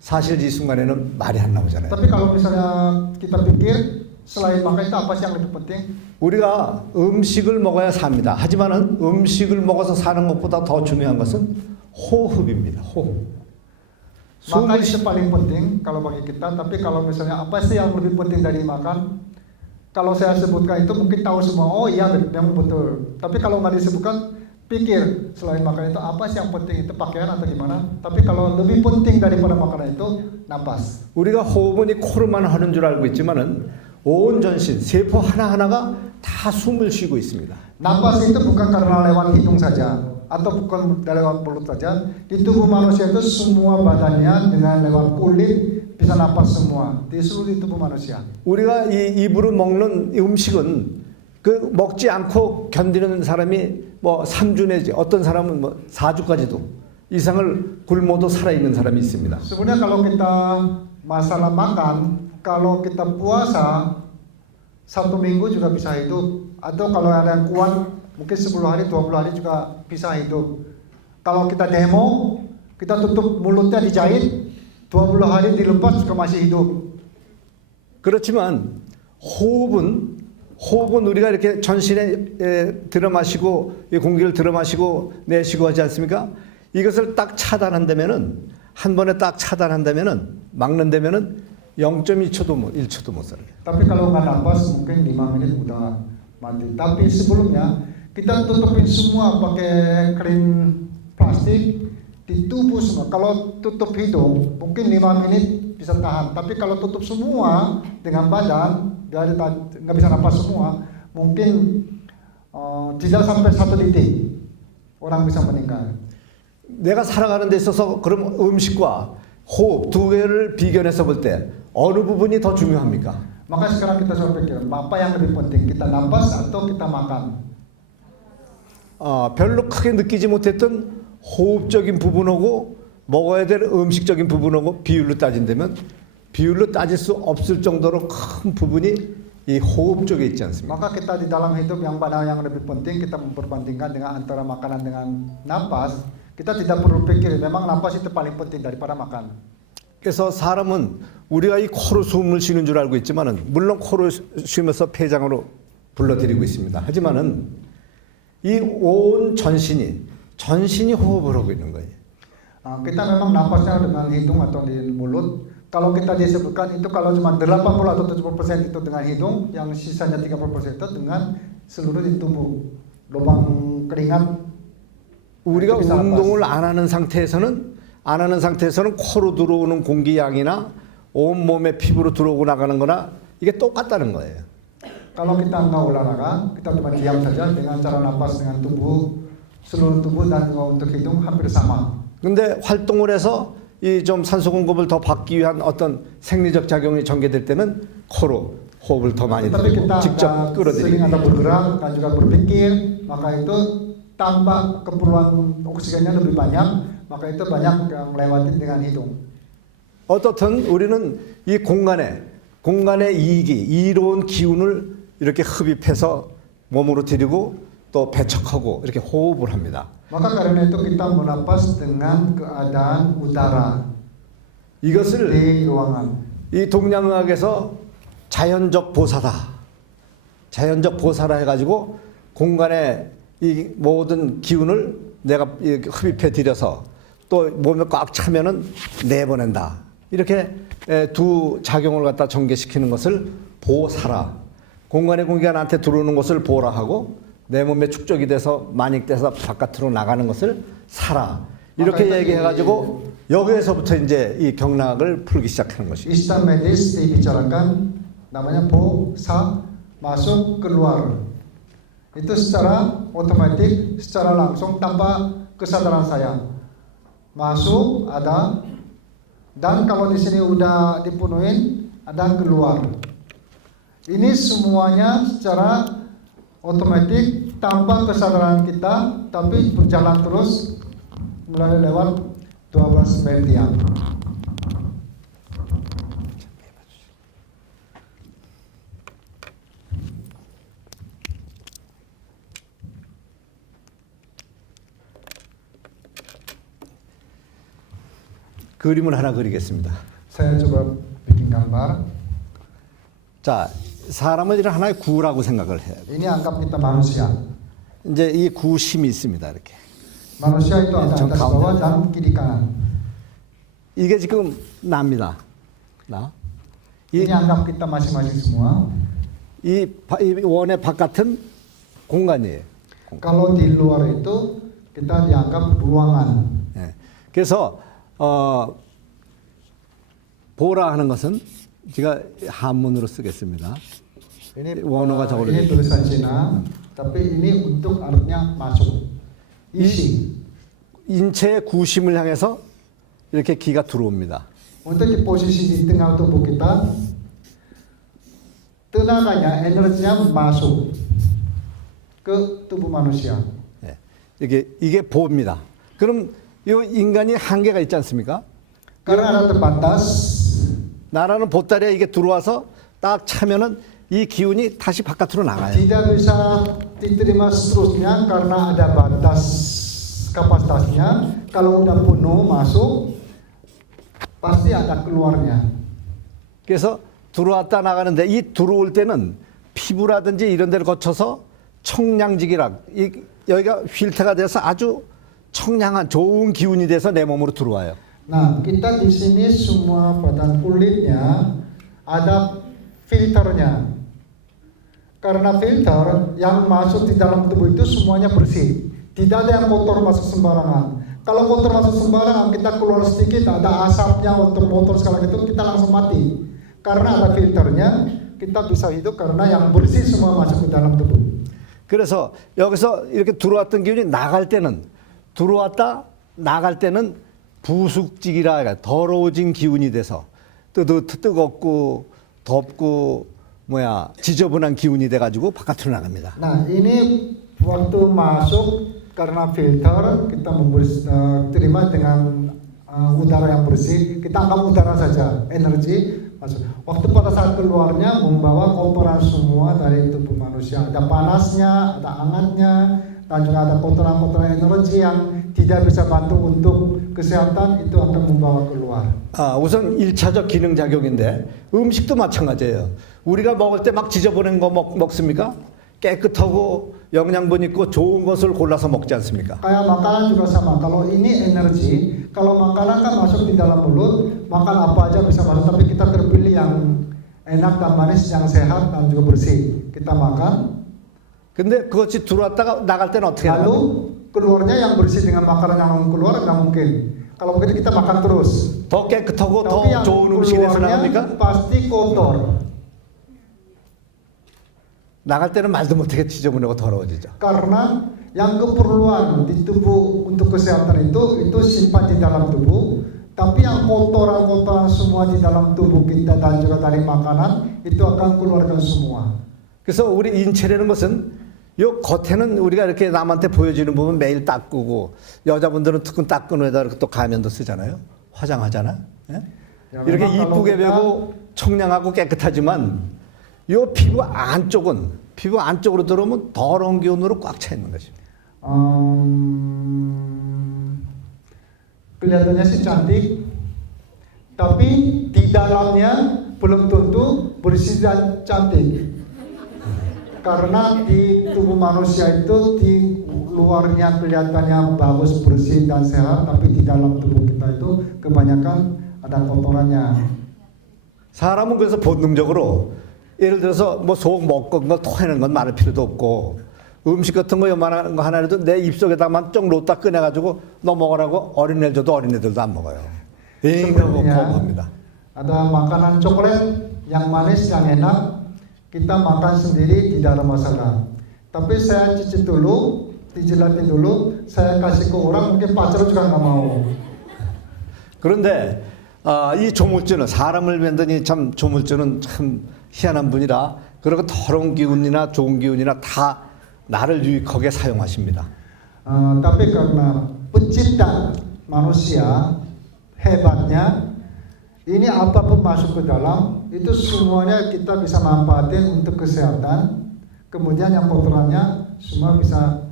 사실 이 순간에는 말이 안 나오잖아요. Tapi kalau misalnya kita pikir selain makan itu apa sih yang lebih penting? 우리가 음식을 먹어야 삽니다. 하지만은 음식을 먹어서 사는 것보다 더 중요한 것은 호흡입니다. 호흡. Makan itu paling penting kalau bagi kita. Tapi kalau misalnya apa sih yang lebih penting dari makan? Kalau saya sebutkan itu mungkin tahu semua. Oh iya, memang betul. Tapi kalau nggak disebutkan, pikir selain makan itu apa sih yang penting, itu pakaian atau gimana? Tapi kalau lebih penting daripada makanan itu napas. 우리가 호흡은 이 코로만 하는 줄 알고 있지만은 온 전신 세포 하나하나가 다 숨을 쉬고 있습니다. Napas itu bukan karena lewat hidung saja atau bukan lewat mulut saja. Di tubuh manusia itu semua badannya dengan lewat kulit bisa napas semua di seluruh tubuh manusia. 우리가 이 입으로 먹는 이 음식은 그 먹지 않고 견디는 사람이 뭐 3주 내지 어떤 사람은 뭐 4주까지도 이상을 굶어도 살아있는 사람이 있습니다. Sebenarnya kalau kita masalah makan, kalau kita puasa 1 minggu juga bisa hidup, atau kalau ada yang kuat mungkin 10 hari 20 hari juga bisa hidup. Kalau kita demo, kita tutup mulutnya dijahit 20 hari dilepas juga masih hidup. 그렇지만 호흡은 우리가 이렇게 전신에 들어마시고 이 공기를 들어마시고 내쉬고 하지 않습니까? 이것을 딱 차단한다면은 한 번에 딱 차단한다면은 막는다면은 0.2초도 1초도 못 살아요. Tapi kalau nggak napas mungkin 5 menit udah mati. Tapi sebelumnya kita tutupin semua pakai kain plastik di tubuh semua. Kalau tutup hidung mungkin 5 menit bisa tahan. Tapi kalau tutup semua dengan badan dari nggak bisa napas semua, mungkin tidak sampai 1 detik orang bisa meninggal. 내가 살아가는 데 있어서 그럼 음식과 호흡 두 개를 비견해서 볼 때 어느 부분이 더 중요합니까? Maka sekarang kita coba pikir, apa yang lebih penting, kita napas atau kita makan? 별로 크게 느끼지 못했던 호흡적인 부분하고 먹어야 될 음식적인 부분하고 비율로 따진다면 비율로 따질 수 없을 정도로 큰 부분이 이 호흡 쪽에 있지 않습니까? Maka kita di dalam hidup yang mana yang lebih penting kita memperbandingkan dengan antara makanan dengan napas. Kita tidak perlu pikir memang napas itu paling penting daripada makan. 그래서 사람은 우리가 이 코로 숨을 쉬는 줄 알고 있지만은 물론 코로 쉬면서 폐장으로 불러들이고 있습니다. 하지만은 이 온 전신이 호흡을 하고 있는 거예요. Kita memang napasnya dengan hidung atau di mulut. Kalau kita disebutkan itu kalau cuma 80 atau 70% itu dengan hidung, yang sisanya 30% itu dengan seluruh di tubuh. Lubang keringat. 우리가 운동을 안 하는 상태에서는 코로 들어오는 공기 양이나 온 몸의 피부로 들어오고 나가는 거나 이게 똑같다는 거예요. Kalau kita nggak olahraga, kita cuma diam saja dengan cara napas dengan tubuh, seluruh tubuh dan untuk hidung hampir sama. 근데 활동을 해서 이 좀 산소 공급을 더 받기 위한 어떤 생리적 작용이 전개될 때는 코로 호흡을 더 많이 Tapi 들이고 kita 직접 sering 끌어들이고 ada bergerak dan juga berpikir, maka itu tambah keperluan oksigennya lebih banyak, maka itu banyak yang melewati dengan hidung. 어떻든 우리는 이 공간의 이로운 기운을 이렇게 흡입해서 몸으로 들이고 또 배척하고 이렇게 호흡을 합니다. Maka karena itu kita menapas dengan keadaan udara 이것을 di ruangan. 이 동양의학에서 자연적 보사다 해가지고 공간의 이 모든 기운을 내가 흡입해 들여서 또 몸에 꽉 차면은 내보낸다. 이렇게 두 작용을 갖다 전개시키는 것을 보사라. 공간의 공기가 나한테 들어오는 것을 보라 하고 내 몸에 축적이 돼서 만익돼서 바깥으로 나가는 것을 사라. 이렇게 얘기해가지고 여기에서부터 이제 이 경락을 풀기 시작하는 것입니다. Istilah medis dibicarakan namanya bosa, masuk keluar. Itu secara otomatis, secara langsung tanpa kesadaran saya. Masuk ada, dan kalau di sini udah dipenuhin ada keluar. Ini semuanya secara otomatis tanpa kesadaran kita, tapi berjalan terus melalui lewat 12 meridian. 그림을 하나 그리겠습니다. Saya coba bikin gambar. 자, 사람은 이런 하나의 구라고 생각을 해요. Ini anggap kita manusia. 이제 이 구심이 있습니다. 이렇게. Manusia itu ada 좀 atas 가운데. bawah dan kiri kanan. 이게 지금 나입니다. 나. 이, Ini anggap kita masing-masing semua. 이 원의 바깥은 공간이에요. Kalau di luar itu kita dianggap ruangan. 예. 그래서 보라 하는 것은 제가 한문으로 쓰겠습니다. Ini 원어가 저걸로 ini tulisan Cina, tapi ini untuk artinya masuk. Isi. 인체의 구심을 향해서 이렇게 기가 들어옵니다. Untuk di posisi di tengah tubuh kita, tenaganya, energinya masuk ke tubuh manusia. 예. 이게 보입니다. 그럼 이 인간이 한계가 있지 않습니까? Karena ada terbatas, 나라는 보따리에 이게 들어와서 딱 차면은 이 기운이 다시 바깥으로 나가요. tidak bisa diterima seterusnya karena ada batas kapasitasnya. Kalau udah penuh masuk, pasti ada keluarnya. 그래서 들어왔다 나가는데 이 들어올 때는 피부라든지 이런 데를 거쳐서 청량지기락 여기가 필터가 돼서 아주 청량한 좋은 기운이 돼서 내 몸으로 들어와요. Nah, kita di sini semua badan kulitnya ada filternya. Karena filter yang masuk di dalam tubuh itu semuanya bersih. Tidak ada yang kotor masuk sembarangan. Kalau kotor masuk sembarangan, kita keluar sedikit, ada asapnya untuk motor segala gitu, kita langsung mati. Karena ada filternya, kita bisa hidup karena yang bersih semua masuk ke dalam tubuh. 그래서 여기서 이렇게 들어왔던 기운이 나갈 때는 들어왔다 나갈 때는 부숙직이라 더러워진 기운이 돼서 뜨겁고 덥고 지저분한 기운이 돼가지고 바깥으로 나갑니다. Nah, ini waktu masuk karena filter kita terima dengan udara yang bersih, kita anggap udara saja, energi masuk. Waktu pada saat keluarnya membawa kotoran semua dari tubuh manusia. Ada panasnya, ada hangatnya, dan juga ada kotoran-kotoran energi yang tidak bisa bantu untuk kesehatan, itu akan membawa keluar. 우선 1차적 기능작용인데 음식도 마찬가지예요. 우리가 먹을 때 막 지저분한 거 먹습니까? 깨끗하고 영양분 있고 좋은 것을 골라서 먹지 않습니까? Kayak makanan juga sama. Kalau ini energi, kalau makanan kan masuk di dalam mulut, makan apa aja bisa masuk. Tapi kita terpilih yang enak dan manis, yang sehat dan juga bersih. Kita makan. 근데 그것이 들어왔다가 나갈 때는 어떻게 나가요? Lalu keluarnya yang bersih dengan makanan yang keluar nggak mungkin. Kalau begitu kita makan terus. 더 깨끗하고 더 Tapi yang 좋은 음식이 돼서 나갑니까? keluarnya pasti kotor. 나갈 때는 말도 못하게 지저분하고 더러워지죠. Karena yang keperluan di tubuh untuk kesehatan itu simpan di dalam tubuh. Tapi yang kotoran-kotoran semua di dalam tubuh kita dan juga dari makanan itu akan keluarkan semua. 그래서 우리 인체라는 것은 요 겉에는 우리가 이렇게 남한테 보여지는 부분 매일 닦고 여자분들은 특히 닦은 후에다 이렇게 또 가면도 쓰잖아요. 화장하잖아. 예? 이렇게 이쁘게 배고 청량하고 깨끗하지만 요 피부 안쪽으로 들어오면 더러운 기운으로 꽉 차 있는 것입니다. Kelihatannya sih cantik, tapi di dalamnya belum tentu bersih dan cantik. Karena di tubuh manusia itu di luarnya kelihatannya bagus, bersih dan sehat, tapi di dalam tubuh kita itu kebanyakan ada kotorannya. 사람은 그래서 본능적으로 예를 들어서 뭐 속 먹은 거 토해내는 건 말할 필요도 없고 음식 같은 거 요만한 거 하나라도 내 입속에다만 쪽 놓다 꺼내가지고 너 먹으라고 어린애들 줘도 어린애들도 안 먹어요. 거부합니다. Ada makanan coklat yang manis, yang enak, kita makan sendiri tidak ada masalah. Tapi saya cicip dulu, dijilatin dulu. Saya kasih ke orang mungkin pacar juga nggak mau. 그런데 이 조물주는 사람을 만드니 참 조물주는 참 희한한 분이라 그리고 더러운 기운이나 좋은 기운이나 다 나를 유익하게 사용하십니다. Tapi karena pencipta manusia hebatnya, ini apapun masuk ke dalam itu semuanya kita bisa manfaatin untuk kesehatan. Kemudian yang kotorannya semua bisa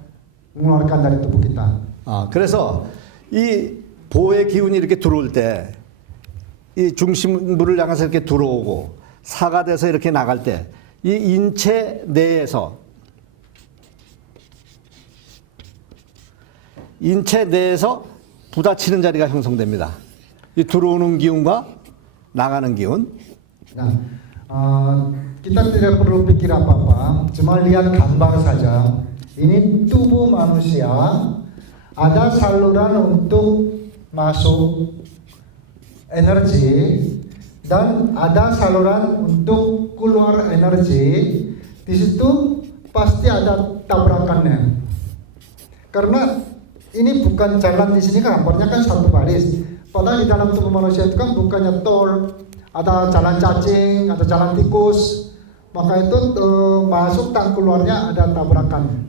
mengeluarkan dari tubuh kita. 그래서 이 보의 기운이 이렇게 들어올 때 이 중심부를 향해서 이렇게 들어오고 사가 돼서 이렇게 나갈 때 이 인체 내에서 부딪히는 자리가 형성됩니다. 이 들어오는 기운과 나가는 기운. Nah, kita tidak perlu pikir apa-apa, cuma lihat gambar saja. Ini tubuh manusia, ada saluran untuk masuk energi dan ada saluran untuk keluar energi. Di situ pasti ada tabrakannya. Karena ini bukan jalan di sini kan, gambarnya kan satu baris. Padahal di dalam tubuh manusia itu kan bukannya tol, ada jalan cacing, ada jalan tikus. Maka itu masuk dan keluarnya ada tabrakan.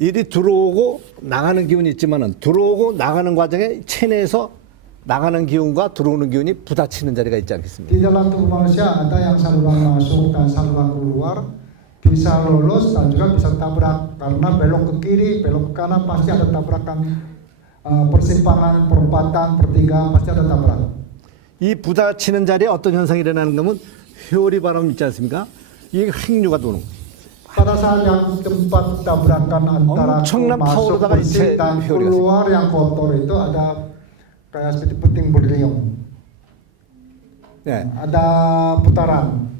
일이 들어오고 나가는 기운이 있지만은 들어오고 나가는 과정에 체내에서 나가는 기운과 들어오는 기운이 부딪히는 자리가 있지 않겠습니까? Di dalam tubuh manusia ada yang saluran masuk dan saluran keluar, bisa lolos dan juga bisa tabrak. Karena belok ke kiri, belok ke kanan pasti ada tabrakan. Persimpangan, perempatan, pertigaan pasti ada tabrak. 이 부딪히는 자리에 어떤 현상이 일어나는 거면 회오리 바람 있지 않습니까? 이게 횡류가 도는 거예요. Pada saat yang tempat tabrakan antara 엄청난 masuk 파워로다가 bersih 인체 dan 회오리가 keluar yang kotor itu ada kayak seperti puting beliung. 네. Ada putaran.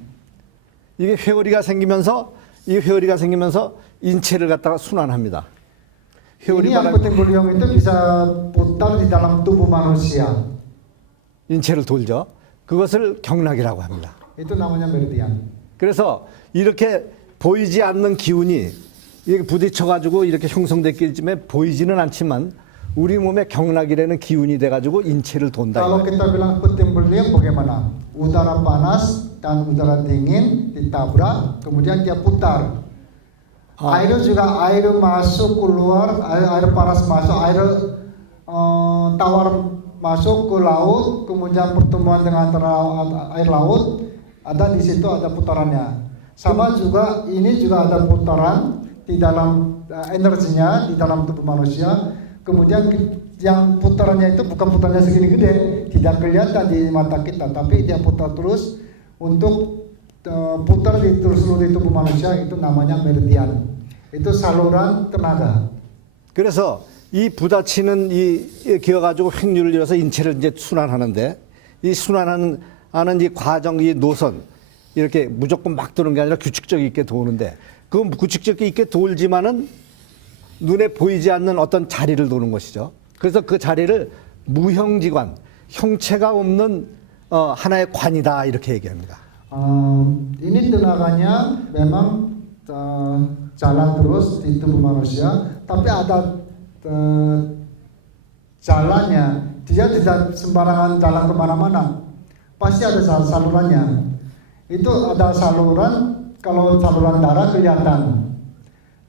이게 회오리가 생기면서 인체를 갖다가 순환합니다. 회오리 Ini yang 바람이 puting beliung itu bisa putar di dalam tubuh manusia. 인체를 돌죠. 그것을 경락이라고 합니다. Itu namanya meridian. 그래서 이렇게 보이지 않는 기운이 이렇게 부딪혀가지고 이렇게 형성됐길쯤에 보이지는 않지만 우리 몸에 경락이라는 기운이 돼가지고 인체를 돈다. Kalau kita bilang puting beliung bagaimana? Udara panas dan udara dingin ditabrak, kemudian dia putar. Air juga air masuk keluar, air panas masuk, air tawar masuk ke laut, kemudian pertemuan dengan antara air laut, ada di situ ada putarannya. Sama juga ini juga ada putaran di dalam energinya di dalam tubuh manusia. Kemudian yang putarannya itu bukan putarannya segini gede, tidak kelihatan di mata kita, tapi dia putar terus untuk putar di terus di tubuh manusia, itu namanya meridian. Itu saluran tenaga. 그래서 이 부딪히는 이 기어가지고 횡류를 이뤄서 인체를 이제 순환하는데 이 순환하는 이 과정, 이 노선 이렇게 무조건 막 도는 게 아니라 규칙적 있게 도는데 그 규칙적 있게 돌지만은 눈에 보이지 않는 어떤 자리를 도는 것이죠. 그래서 그 자리를 무형지관, 형체가 없는 하나의 관이다 이렇게 얘기합니다. Ini tenaganya memang jalan terus di tubuh manusia, tapi ada jalannya. Dia tidak sembarangan jalan kemana-mana, pasti ada salurannya. Itu ada saluran, kalau saluran darah kelihatan.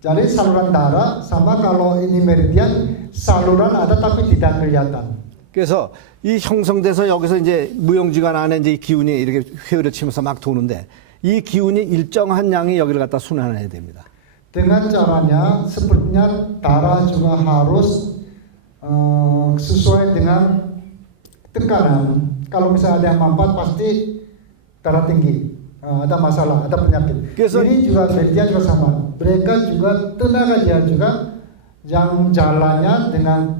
Jadi saluran darah sama kalau ini meridian, saluran ada tapi tidak kelihatan. 그래서 이 형성돼서 여기서 이제 무용지관 안에 이제 기운이 이렇게 회오리 치면서 막 도는데 이 기운이 일정한 양이 여기를 갖다 순환해야 됩니다. Dengan caranya, sepertinya darah juga harus sesuai dengan tekanan. Kalau misalnya ada yang mampat pasti darah tinggi, ada masalah, ada penyakit. Ini juga meridian juga sama. Mereka juga tenaga dia juga yang jalannya dengan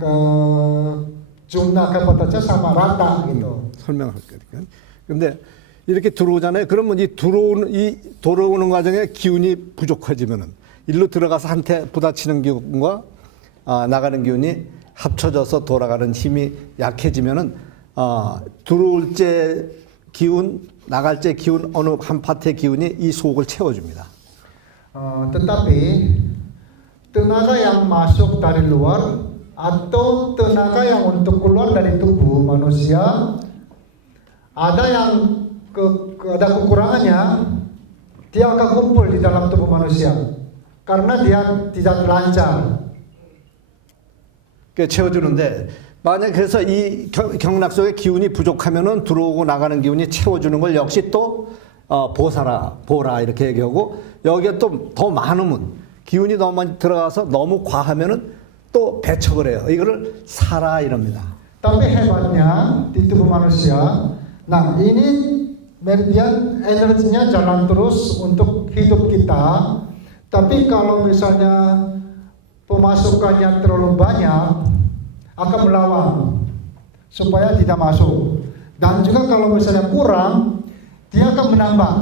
jumlah kecepatan sama rata gitu. 설명할 거니까. 근데 이렇게 들어오잖아요. 그러면 이 돌아오는 과정에 기운이 부족해지면은 일로 들어가서 한테 부딪히는 기운과 나가는 기운이 합쳐져서 돌아가는 힘이 약해지면은 들어올 때 기운, 나갈 때 기운 어느 한 파트의 기운이 이 속을 채워줍니다. Tetapi tenaga yang masuk dari luar atau tenaga yang untuk keluar dari tubuh manusia, ada yang ada kekurangannya, dia akan kumpul di dalam tubuh manusia karena dia tidak lancar. 채워주는데 만약 그래서 이 경락 속에 기운이 부족하면은 들어오고 나가는 기운이 채워주는 걸 역시 또 보라 이렇게 얘기하고 여기에 또 더 많으면 기운이 너무 많이 들어가서 너무 과하면은 또 배척을 해요. 이거를 사라 이럽니다. Tapi hebatnya di tubuh manusia, nah ini meridian energinya jalan terus untuk hidup kita. Tapi kalau misalnya pemasukannya terlalu banyak, akan melawan supaya tidak masuk. Dan juga kalau misalnya kurang, dia akan menambah.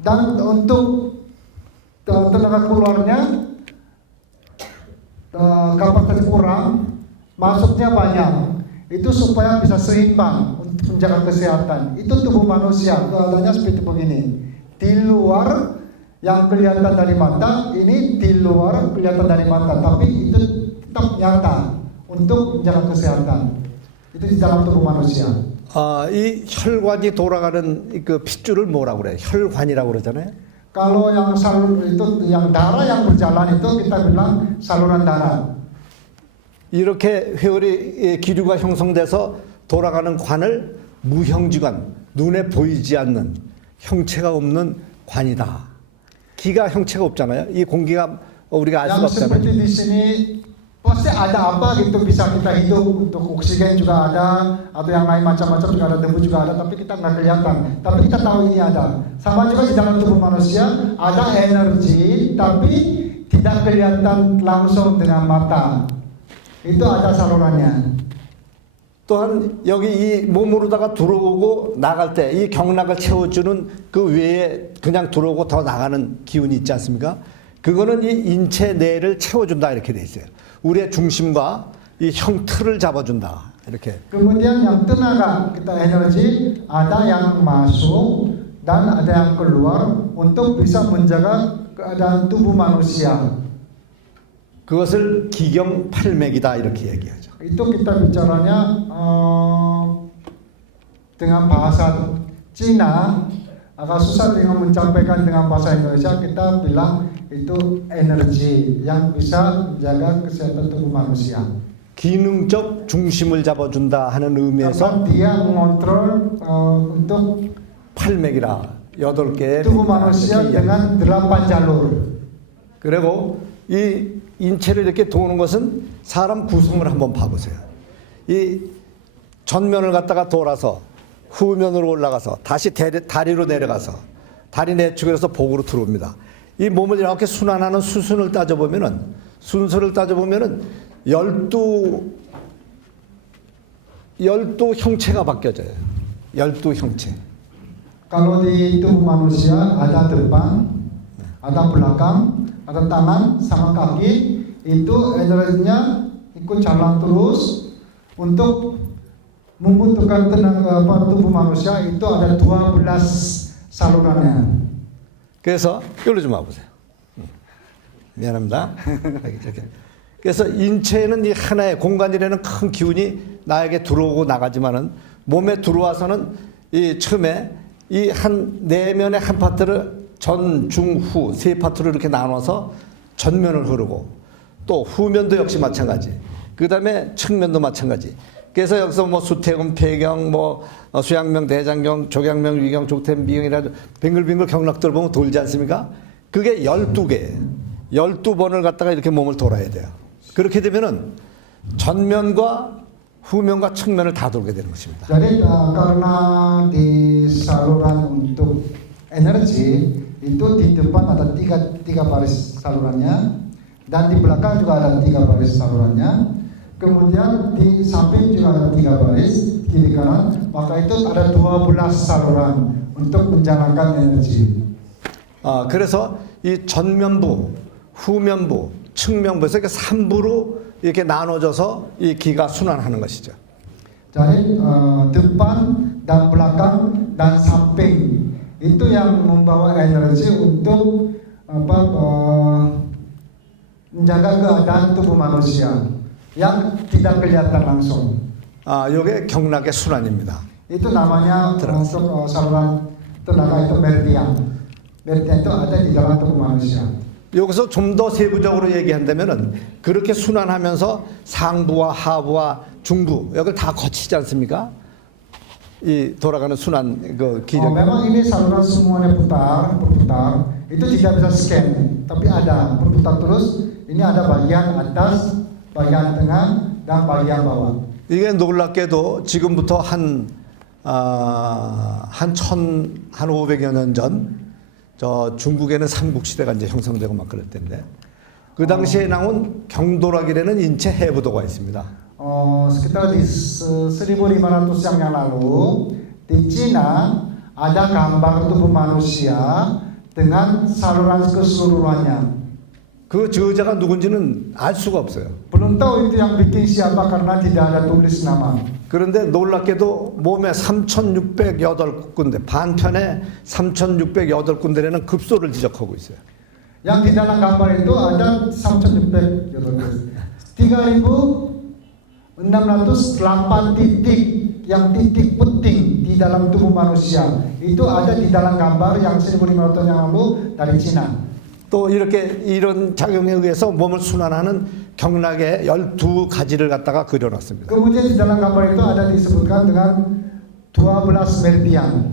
Dan untuk tenaga keluarnya kapasitas kurang, masuknya banyak. Itu supaya bisa seimbang untuk menjaga kesehatan. Itu tubuh manusia, keadaannya seperti begini. Di luar yang kelihatan dari mata, ini di luar kelihatan dari mata, tapi itu tetap nyata untuk menjaga kesehatan. Itu di dalam tubuh manusia. 이 혈관이 돌아가는 그 핏줄을 뭐라고 그래요? 혈관이라고 그러잖아요. Kalau yang salur itu, yang darah yang berjalan itu kita bilang saluran darah. 이렇게 회오리 기류가 형성돼서 돌아가는 관을 무형지관, 눈에 보이지 않는 형체가 없는 관이다. 기가 형체가 없잖아요. 이 공기가 우리가 알 수가 Yang 없잖아요. seperti di sini pasti ada apa gitu, bisa kita hidup, untuk oksigen juga ada, atau yang lain macam-macam juga ada, debu juga ada, tapi kita nggak kelihatan. Tapi kita tahu ini ada. Sama juga di dalam tubuh manusia ada energi, tapi tidak kelihatan langsung dengan mata. Itu ada salurannya. 또한 여기 이 몸으로다가 들어오고 나갈 때 이 경락을 채워주는 그 외에 그냥 들어오고 더 나가는 기운이 있지 않습니까? 그거는 이 인체 내를 채워준다 이렇게 돼 있어요. 우리의 중심과 이 형틀을 잡아준다 이렇게. Kemudian yang tenaga kita energi, ada yang masuk dan ada yang keluar untuk bisa menjaga keadaan tubuh manusia. 그것을 기경팔맥이다 이렇게 얘기하죠. Itu kita bicaranya dengan bahasa Cina, agak susah dengan mencampaikan dengan bahasa Indonesia. Kita bilang itu energi yang bisa menjaga kesehatan tubuh manusia. 기능적 중심을 잡아준다 하는 의미에서 Karena dia mengontrol untuk 팔맥이라 8개의 tubuh manusia dengan 8 jalur. 그리고 이 인체를 이렇게 도는 것은 사람 구성을 한번 봐보세요. 이 전면을 갖다가 돌아서 후면으로 올라가서 다시 다리로 내려가서 다리 내축을 해서 복으로 들어옵니다. 이 몸을 이렇게 순환하는 수순을 순서를 따져보면은 12 형체가 바뀌어져요. 12 형체. Kalau di tubuh manusia ada depan, ada belakang, ada tangan sama kaki, itu energinya ikut jalan terus untuk membutuhkan tenaga tubuh manusia. Itu ada 12 salurannya. 그래서 여기로 좀 와보세요. 미안합니다. 이렇게. 그래서 인체에는 이 하나의 공간이라는 큰 기운이 나에게 들어오고 나가지만은 몸에 들어와서는 이 처음에 이 한 내면의 한 파트를 전, 중, 후 세 파트로 이렇게 나눠서 전면을 흐르고 또 후면도 역시 마찬가지. 그 다음에 측면도 마찬가지. 그래서 여기서 뭐 수태금, 폐경, 뭐 수양명, 대장경, 족양명, 위경, 족태, 미경이라 빙글빙글 경락들 보면 돌지 않습니까? 그게 12개, 12번을 갖다가 이렇게 몸을 돌아야 돼요. 그렇게 되면은 전면과 후면과 측면을 다 돌게 되는 것입니다. Jadi karena di saluran untuk energi itu di depan ada tiga baris salurannya, dan di belakang juga ada 3 baris salurannya. Kemudian di samping juga ada 3 baris, kiri kanan, maka itu ada 12 saluran untuk menjalankan energi. 그래서 이 전면부, 후면부, 측면부에서 이렇게 3부로 이렇게 나눠져서 이 기가 순환하는 것이죠. Jadi depan dan belakang dan samping itu yang membawa energi untuk menjaga keadaan tubuh manusia yang tidak kelihatan langsung. 이게 경락의 순환입니다. Itu namanya untuk saluran tenaga itu meridian. Meridian itu ada di dalam tubuh manusia. 여기서 좀 더 세부적으로 얘기한다면은 그렇게 순환하면서 상부와 하부와 중부 여기를 다 거치지 않습니까? 이 돌아가는 순환 그 기력. Memang ini saluran semuanya berputar. Itu tidak bisa scan, tapi ada berputar terus. Ini ada bagian atas, bagian tengah, dan bagian bawah. 이게 놀랍게도 지금부터 한 500여 년 전 저 중국에는 삼국시대가 이제 형성되고 막 그럴 때인데 그 당시에 나온 경도락이라는 인체 해부도가 있습니다. Sekitar di 1500 yang lalu di Cina ada gambar tubuh manusia dengan saluran keseluruhannya. 그 저자가 누군지는 알 수가 없어요. Belum tahu itu yang bikin siapa karena tidak ada tulis nama. 그런데 놀랍게도 몸에 3,608군데 반편에 3,608군데라는 급소를 지적하고 있어요. Yang di dalam gambar itu ada 3,608 titik yang titik penting di dalam tubuh manusia. Itu ada di dalam gambar yang 1500 yang lalu dari Cina. 또 이렇게 이런 작용에 의해서 몸을 순환하는 경락의 12가지를 갖다가 그려놨습니다. Kemudian di dalam gambar itu ada disebutkan dengan 12 meridian.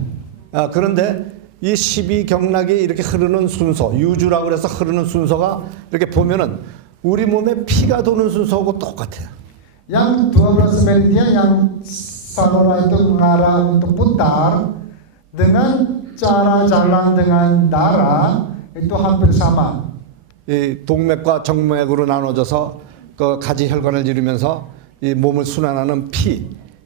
그런데 이 12경락이 이렇게 흐르는 순서, 유주라고 그래서 흐르는 순서가 이렇게 보면은 우리 몸에 피가 도는 순서하고 똑같아요. Yang 12 meridian yang saluran itu mengarah untuk putar dengan cara jalan dengan darah itu hampir sama. 이 동맥과 정맥으로 나눠져서 그 가지 혈관을 이루면서 이 몸을 순환하는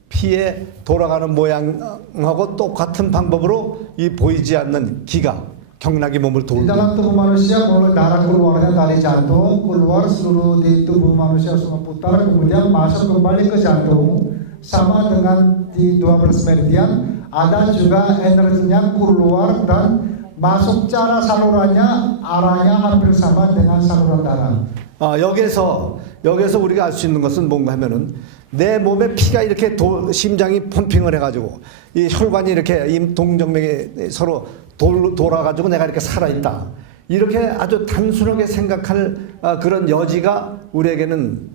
피의 돌아가는 모양하고 똑같은 방법으로 이 보이지 않는 기가 경락이 몸을 Di 돌고 dalam tubuh manusia mulai darah keluarnya dari jantung keluar seluruh di tubuh manusia semua putar kemudian masuk kembali ke jantung sama dengan di 12 meridian ada juga energinya keluar dan masuk cara salurannya arahnya hampir sama dengan saluran darah. 여기서 우리가 알 수 있는 것은 뭔가 하면은 내 몸에 피가 이렇게 심장이 펌핑을 해가지고 이 혈관이 이렇게 이 동정맥이 서로 돌아가지고 내가 이렇게 살아있다. 이렇게 아주 단순하게 생각할 그런 여지가 우리에게는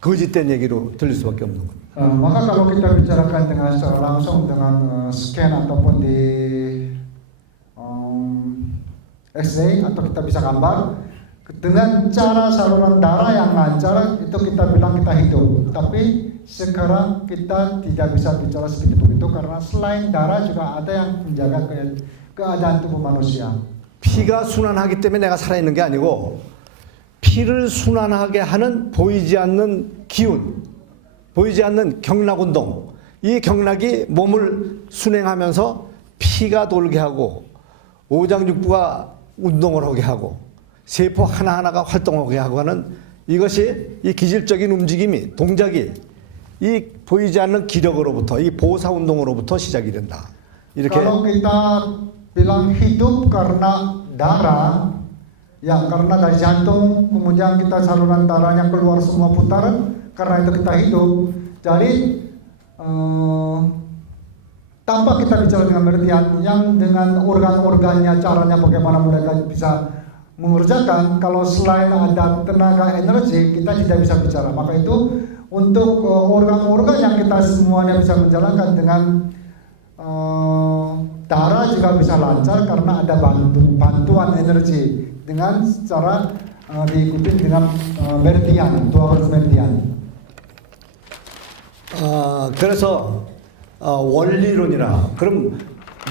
거짓된 얘기로 들릴 수밖에 없는 겁니다. Maka kalau kita bicarakan dengan secara langsung dengan scan ataupun di X-ray atau kita bisa gambar dengan cara saluran darah yang lancar itu kita bilang kita hidup. Tapi sekarang kita tidak bisa bicara seperti itu karena selain darah juga ada yang menjaga keadaan tubuh manusia. 피가 순환하기 때문에 내가 살아있는 게 아니고 피를 순환하게 하는 보이지 않는 기운, 보이지 않는 경락운동. 이 경락이 몸을 순행하면서 피가 돌게 하고 오장육부가 운동을 하게 하고 세포 하나하나가 활동하게 하고 하는 이것이 이 기질적인 움직임이 동작이 이 보이지 않는 기력으로부터 이 보사 운동으로부터 시작이 된다. 이렇게 Kalau kita bilang hidup karena darah, ya karena dari jantung kemudian kita saluran darahnya keluar semua putaran karena itu kita hidup. Jadi tanpa kita bicara dengan meridian yang dengan organ-organnya caranya bagaimana mereka bisa mengerjakan, kalau selain ada tenaga energi kita tidak bisa bicara. Maka itu untuk organ-organ yang kita semuanya bisa menjalankan dengan darah juga bisa lancar karena ada bantuan energi dengan cara diikuti dengan meridian, 12 meridian. 그래서 원리론이라 그럼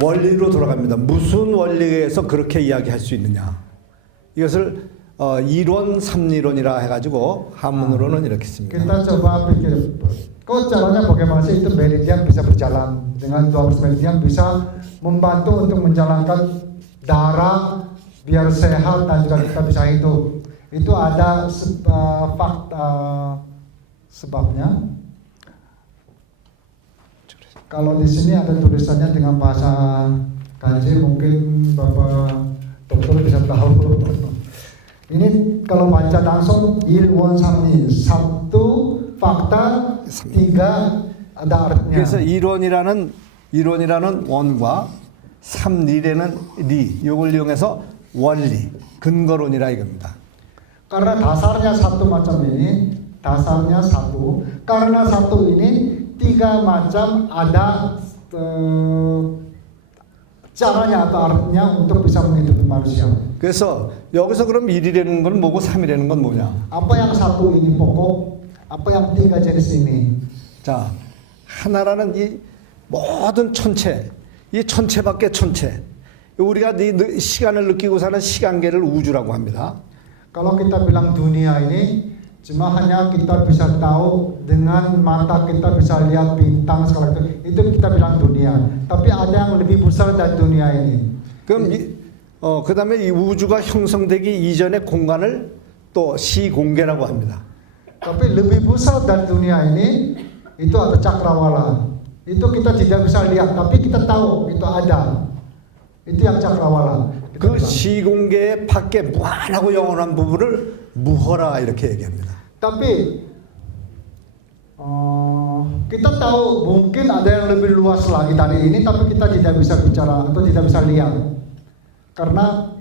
원리로 돌아갑니다. 무슨 원리에 의해서 그렇게 이야기할 수 있느냐? 이것을 이론 삼리론이라 해가지고 한문으로는 이렇게 씁니다. Kita coba pikir, kok caranya bagaimana sih itu meridian bisa berjalan dengan 12 meridian bisa membantu untuk menjalankan darah biar sehat dan juga kita bisa hidup. Itu ada fakta sebabnya. Kalau di sini ada tulisannya dengan bahasa kanji, mungkin Bapak Dokter bisa tahu. Ini kalau baca langsung ilwon samni satu fakta tiga ada artinya. 그래서 이론이라는 원과 삼리라는 리 이걸 이용해서 원리 근거론이라 이겁니다. Karena dasarnya satu macam ini, dasarnya satu. Karena satu ini tiga macam ada caranya atau artinya untuk bisa menghidupi manusia. 그래서 여기서 그럼 1이라는 건 뭐고 3이라는 건 뭐냐? Apa yang satu ini pokok, apa yang tiga jenis ini? 자, 하나라는 이 모든 천체, 이 천체밖에 천체. 우리가 이 시간을 느끼고 사는 시간계를 우주라고 합니다. Kalau kita bilang dunia ini cuma hanya kita bisa tahu dengan mata kita bisa lihat bintang segala itu kita bilang dunia. Tapi ada yang lebih besar dari dunia ini. 그럼 그다음에 이 우주가 형성되기 이전의 공간을 또 시공계라고 합니다. Tapi lebih besar dari dunia ini itu ada cakrawala. Itu kita tidak bisa lihat, tapi kita tahu itu ada. Itu yang cakrawala. 그 시공계 밖에 무한하고 영원한 부분을 무허라 이렇게 얘기합니다. Tapi kita tahu mungkin ada yang lebih luas lagi dari ini, tapi kita tidak bisa bicara atau tidak bisa lihat karena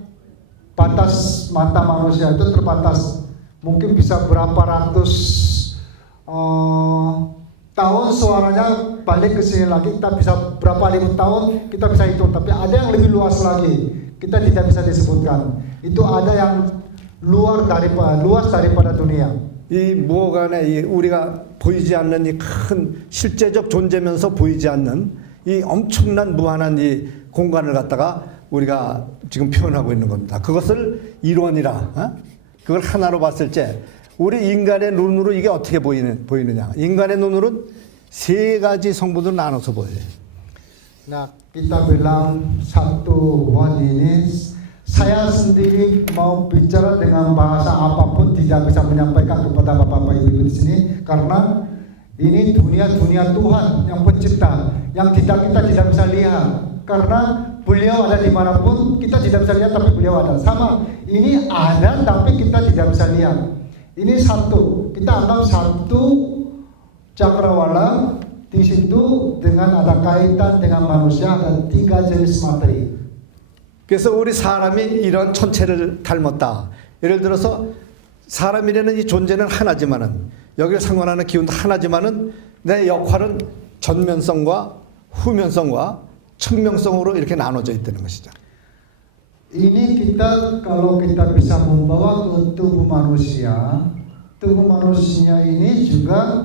batas mata manusia itu terbatas. Mungkin bisa berapa ratus tahun suaranya balik ke sini lagi, kita bisa berapa ribu tahun kita bisa hitung, tapi ada yang lebih luas lagi kita tidak bisa disebutkan. Itu ada yang luas daripada dunia. 이 무어간에 우리가 보이지 않는 이 큰 실제적 존재면서 보이지 않는 이 엄청난 무한한 이 공간을 갖다가 우리가 지금 표현하고 있는 겁니다. 그것을 일원이라, 그걸 하나로 봤을 때 우리 인간의 눈으로 이게 어떻게 보이느냐? 인간의 눈으로는 세 가지 성분으로 나눠서 보여요. Nah, kita bilang satu one ini, saya sendiri mau bicara dengan bahasa apapun tidak bisa menyampaikan kepada bapak-bapak ibu di sini karena ini dunia Tuhan yang pencipta yang kita tidak bisa lihat karena beliau ada dimanapun kita tidak bisa lihat tapi beliau ada. Sama ini ada tapi kita tidak bisa lihat. Ini satu, kita anggap satu cakrawala di situ dengan ada kaitan dengan manusia dan tiga jenis materi. 그래서 우리 사람이 이런 천체를 닮았다. 예를 들어서 사람이라는 이 존재는 하나지만은 여기를 상관하는 기운도 하나지만은 내 역할은 전면성과 후면성과 측면성으로 이렇게 나눠져 있다는 것이죠. Ini kita kalau kita bisa membawa ke tubuh manusia ini juga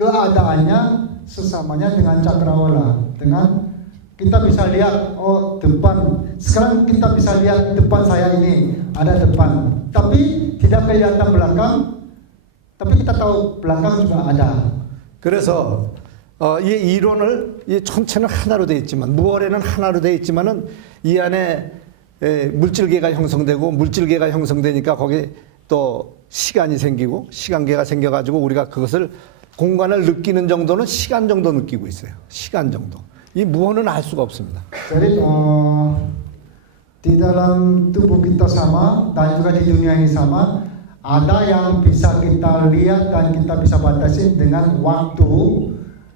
keadaannya sesamanya dengan cakrawala, dengan kita bisa lihat depan. Sekarang kita bisa lihat depan saya ini ada depan, tapi tidak kelihatan belakang. Tapi kita tahu belakang juga ada. 그래서 이 이론을 이 천체는 하나로 되어 있지만 무월에는 하나로 되어 있지만은 이 안에 물질계가 형성되고 물질계가 형성되니까 거기 또 시간이 생기고 시간계가 생겨가지고 우리가 그것을 공간을 느끼는 정도는 시간 정도 느끼고 있어요. 시간 정도. 이 무언은 알 수가 없습니다. Jadi di dalam tubuh kita sama dan juga di dunia ini sama, ada yang bisa kita lihat dan kita bisa batasi dengan waktu,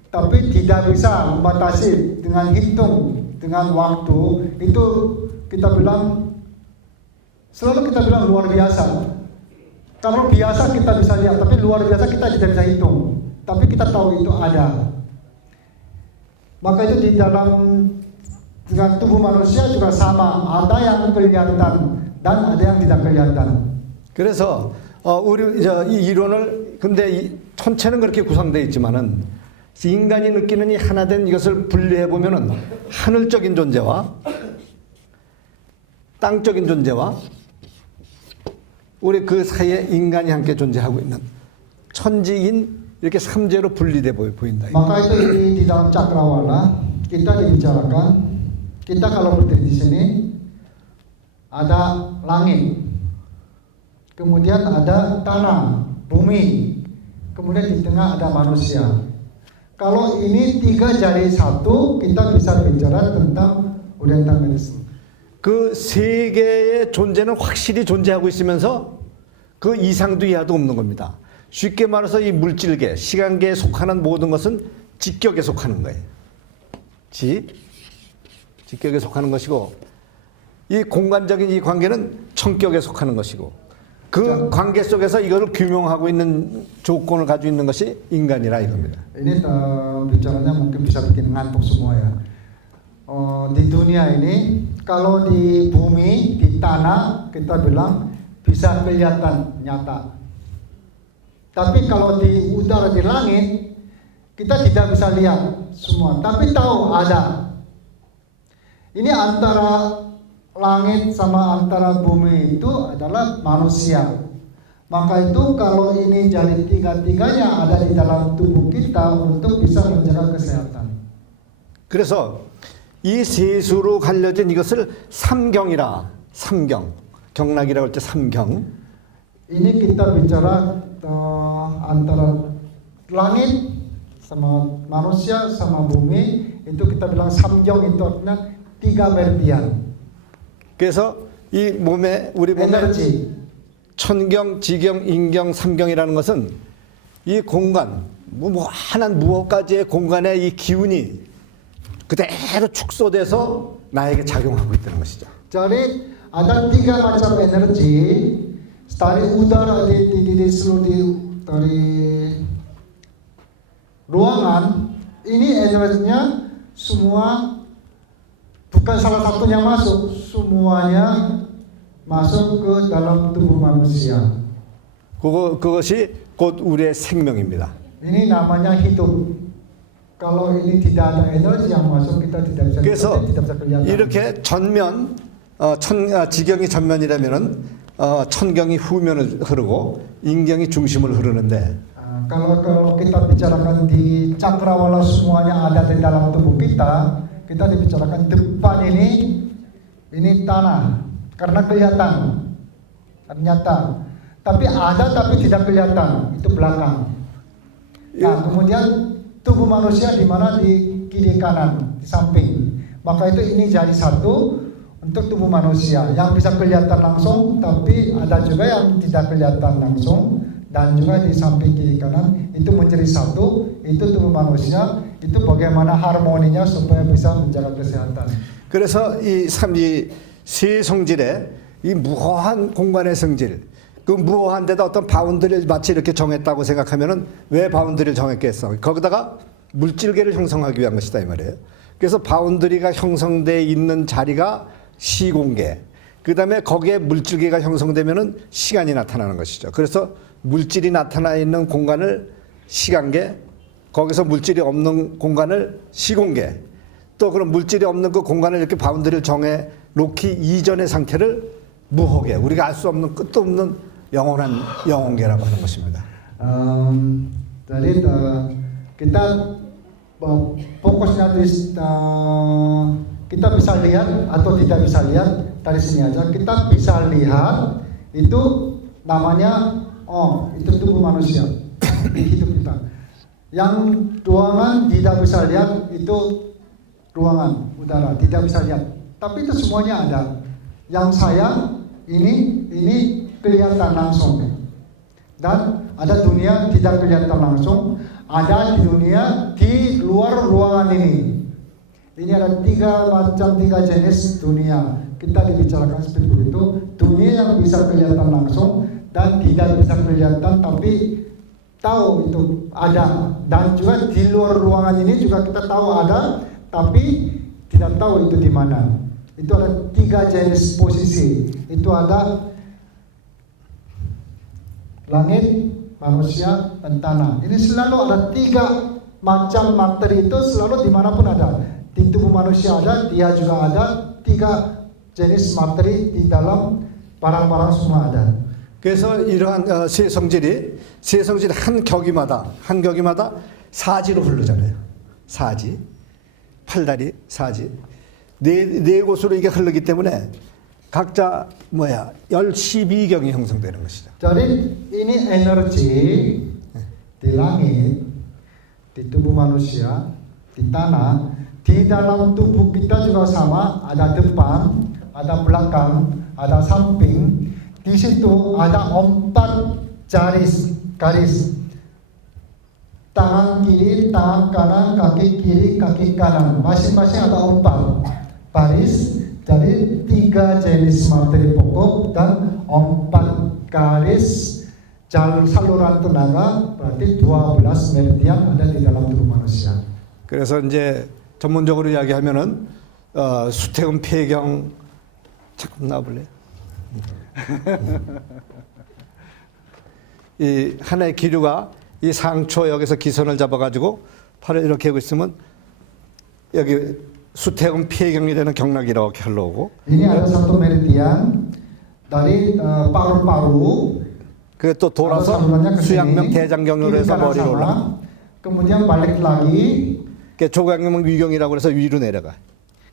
tapi tidak bisa membatasi dengan hitung dengan waktu. Itu kita bilang selalu kita bilang luar biasa. Kalau biasa kita bisa lihat, tapi luar biasa kita tidak bisa hitung. Tapi kita tahu itu ada. Maka itu di dalam dengan tubuh manusia juga sama. Ada yang kelihatan dan ada yang tidak kelihatan. 그래서 우리 이 이론을 근데 이 천체는 그렇게 구성되어 있지만은 인간이 느끼는 이 하나된 이것을 분리해 보면은 하늘적인 존재와 땅적인 존재와 우리 그 사이에 인간이 함께 존재하고 있는 천지인 이렇게 삼재로 분리돼 보인다. Maka itu di dalam cakrawala kita dibicarakan. Kita kalau berdiri di sini ada langit, kemudian ada tanah, bumi, kemudian di tengah ada manusia. Kalau ini tiga jadi satu, kita bisa bicara tentang Oriental Medicine. 그 세 개의 존재는 확실히 존재하고 있으면서 그 이상도 이하도 없는 겁니다. 쉽게 말해서 이 물질계, 시간계에 속하는 모든 것은 직격에 속하는 거예요. 직격에 속하는 것이고, 이 공간적인 이 관계는 청격에 속하는 것이고, 그 관계 속에서 이거를 규명하고 있는 조건을 가지고 있는 것이 인간이라 이겁니다. Ini bicaranya mungkin bisa bikin ngantuk semua ya. Di dunia ini, kalau di bumi, di tanah, kita bilang bisa kelihatan nyata. Tapi kalau di udara, di langit, kita tidak bisa lihat semua. Tapi tahu ada. Ini antara langit sama antara bumi itu adalah manusia. Maka itu kalau ini jadi tiga-tiganya ada di dalam tubuh kita untuk bisa menjaga kesehatan. 그래서 이 세수로 갈려진 이것을 삼경이라, 삼경, 경락이라고 할 때 삼경. Ini kita bicara antara langit sama manusia sama bumi, itu kita bilang samgyong, itu artinya tiga meridian. 그래서 이 몸에, 우리 몸에 에너지. 천경, 지경, 인경, 삼경이라는 것은 이 공간, 무한한 무엇까지의 공간의 이 기운이 그대로 축소돼서 나에게 작용하고 있다는 것이죠. Jadi ada tiga macam energi dari udara di seluruh dari ruangan. Ini energinya semua bukan salah satunya masuk, semuanya masuk ke dalam tubuh manusia. 그것이 곧 우리의 생명입니다. Ini namanya hidup. Kalau ini tidak ada energi yang masuk, kita tidak bisa 그래서 tidak bisa kelihatan. 이렇게 전면, 지경이 전면이라면은 천경이 후면을 흐르고 인경이 중심을 흐르는데, Kalau kita bicarakan di cakrawala semuanya ada di dalam tubuh kita, kita dibicarakan depan ini tanah karena kelihatan, ternyata. Tapi ada tapi tidak kelihatan, itu belakang. Nah, kemudian tubuh manusia di mana, di kiri kanan, di samping. Maka itu ini jadi satu untuk tubuh manusia yang bisa kelihatan langsung, tapi ada juga yang tidak kelihatan langsung, dan juga di samping kiri kanan itu menjadi satu. Itu tubuh manusia, itu bagaimana harmoninya supaya bisa menjaga kesehatan. 그래서 이 세 성질의 이 무한한 공간의 성질, 그 무한한 데다 어떤 바운드리를 마치 이렇게 정했다고 생각하면은 왜 바운드리를 정했겠어? 거기다가 물질계를 형성하기 위한 것이다 이 말이에요. 그래서 바운드리가 형성돼 있는 자리가 시공계, 그 다음에 거기에 물질계가 형성되면은 시간이 나타나는 것이죠. 그래서 물질이 나타나 있는 공간을 시간계, 거기서 물질이 없는 공간을 시공계, 또 그런 물질이 없는 그 공간을 이렇게 바운드리를 정해 놓기 이전의 상태를 무호계, 우리가 알 수 없는 끝도 없는 영원한 영혼계라고 하는 것입니다. Jadi kita fokusnya kita bisa lihat atau tidak bisa lihat dari sini aja. Kita bisa lihat itu namanya itu tubuh manusia, hidup kita. Yang ruangan tidak bisa lihat itu ruangan udara, tidak bisa lihat. Tapi itu semuanya ada. Yang saya ini kelihatan langsung. Dan ada dunia tidak kelihatan langsung, ada di dunia di luar ruangan ini. Ini ada tiga jenis dunia. Kita dibicarakan seperti begitu. Dunia yang bisa kelihatan langsung dan tidak bisa kelihatan tapi tahu itu ada. Dan juga di luar ruangan ini juga kita tahu ada tapi tidak tahu itu di mana. Itu ada tiga jenis posisi. Itu ada langit, manusia, dan tanah. Ini selalu ada tiga macam materi, itu selalu dimanapun ada. Di tubuh manusia ada, dia juga ada. Tiga jenis materi di dalam barang-barang semua ada. 그래서 이러한 세 성질이 한 격이마다 사지로 흐르잖아요. 사지, 팔다리, 사지. 네 곳으로 이게 흐르기 때문에 각자 12경이 형성되는 것이죠. Jadi ini energi di langit, di tubuh manusia, di tanah, di dalam tubuh kita juga sama. Ada depan, ada belakang, ada samping. Di situ ada 4 garis. Tangan kiri, tangan kanan, kaki kiri, kaki kanan. Masing-masing ada 4 baris. Jadi 3 jenis materi pokok dan 4 garis saluran tenaga, berarti 12 meridian ada di dalam tubuh manusia. 그래서 이제 전문적으로 이야기하면은 수태음 폐경 잠깐 나와볼래요? 이 하나의 기류가 이 상초 여기서 기선을 잡아가지고 팔을 이렇게 하고 있으면 여기 수태음 폐경이 되는 경락이라고 하려고. Ini ada satu meridian dari paru-paru. 그 또 돌아서 수양명 대장경으로 해서 머리로 올라. kemudian balik lagi. 그 조강경 위경이라고 해서 위로 내려가.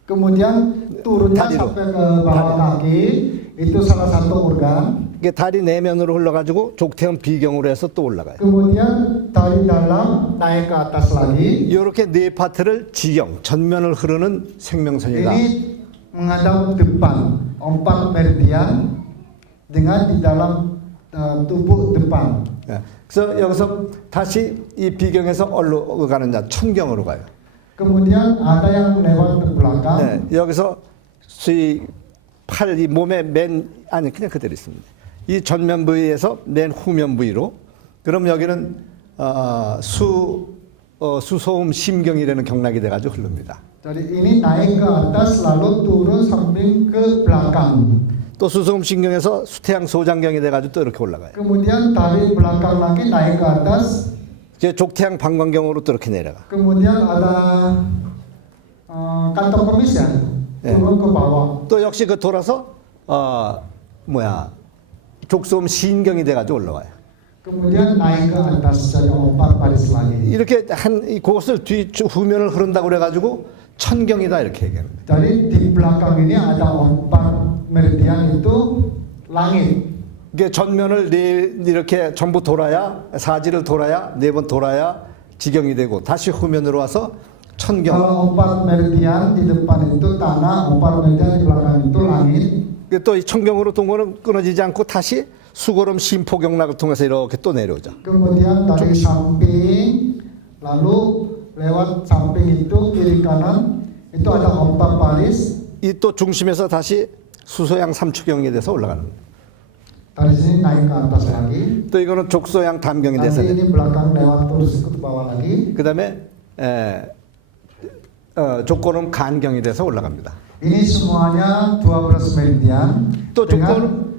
kemudian turunnya 다리로. sampai ke bawah kaki. Itu salah satu organ. 이게 다리 내면으로 흘러가지고 족태음 비경으로 해서 또 올라가요. kemudian dari dalam naik ke atas lagi. 이렇게 네 파트를 지경, 전면을 흐르는 생명선이다. Ini menghadap depan, 4 meridian dengan di dalam tubuh depan. 예. 그래서 여기서 다시 이 비경에서 어디로 가느냐? 천경으로 가요. Kemudian ada yang lewat ke belakang. 네, 여기서 이 팔, 이 몸의 아니 그냥 그대로 있습니다. 이 전면 부위에서 맨 후면 부위로. 그럼 여기는 수소음 심경이라는 경락이 돼가지고 흐릅니다. Jadi ini naik ke atas lalu turun samping ke belakang. 또 수소음 신경에서 수태양 소장경이 돼가지고 또 이렇게 올라가요. Kemudian dari belakang lagi naik ke atas. 이제 족태양 방광경으로 또 이렇게 내려가. Kemudian ada kantong kemis ya, turun ke bawah. 또 역시 그 돌아서 족소음 신경이 돼가지고 올라와요. Kemudian naik ke atas jadi 4 baris lagi. 이렇게 그것을 후면을 흐른다고 그래가지고 천경이다 이렇게 얘기합니다. Jadi di belakang ini ada 4 meridian itu langit. 이게 전면을 이렇게 전부 돌아야 사지를 돌아야 4번 돌아야 지경이 되고 다시 후면으로 와서 천경. Kalau 4 meridian di depan itu tanah, 4 meridian di belakang itu langit. 또 이 천경으로 동거는 끊어지지 않고 다시 수고름 심포경락을 통해서 이렇게 또 내려오죠. Kemudian dari samping, lalu lewat samping itu kiri kanan itu ada 4 baris. 이 또 중심에서 다시 수소양 삼추경이 돼서 올라가는 거예요. Dari sini naik ke atas lagi. 또 이거는 족소양 담경이 돼서 Nanti ini belakang lewat terus ke bawah lagi. 그 다음에 족고름 간경이 돼서 올라갑니다. Ini semuanya 12 meridian. 또 dengan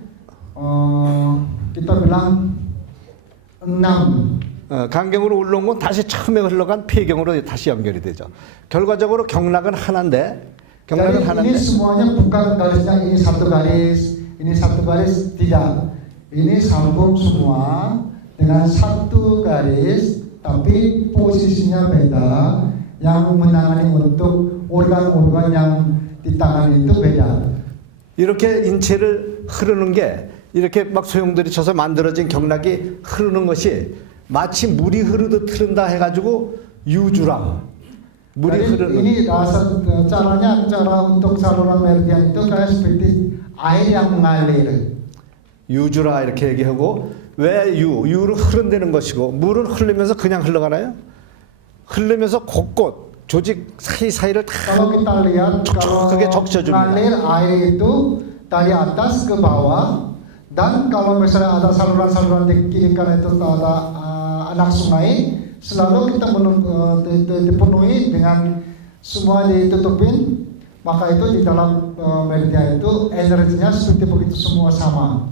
kita bilang 6. 간경으로 올라온 건 다시 처음에 흘러간 폐경으로 다시 연결이 되죠. 결과적으로 경락은 하나인데 경락은 Jadi ini 하나인데 semuanya bukan garisnya ini satu garis tidak. Ini sambung semua dengan satu garis, tapi posisinya beda. Yang menangani untuk organ-organ yang ditangani itu beda. 이렇게 인체를 흐르는 게 이렇게 막 소용돌이 쳐서 만들어진 경락이 흐르는 것이 마치 물이 흐르듯 흐른다 해가지고 유주라 물이 Jadi 흐르는 ini caranya cara untuk saluran meridian itu kayak seperti air yang mengalir. 유주라 이렇게 얘기하고 왜 유를 흐른다는 것이고 물은 흐르면서 그냥 흘러가나요? 흐르면서 곳곳 조직 사이사이를 다 Kalau kita lihat kalau 그게 적셔줍니다. mengalir air itu dari atas ke bawah, dan kalau misalnya ada saluran-saluran di kiri kanan itu ada anak sungai, selalu kita dipenuhi dengan semua ditutupin, maka itu di dalam meridian itu energinya seperti begitu semua sama.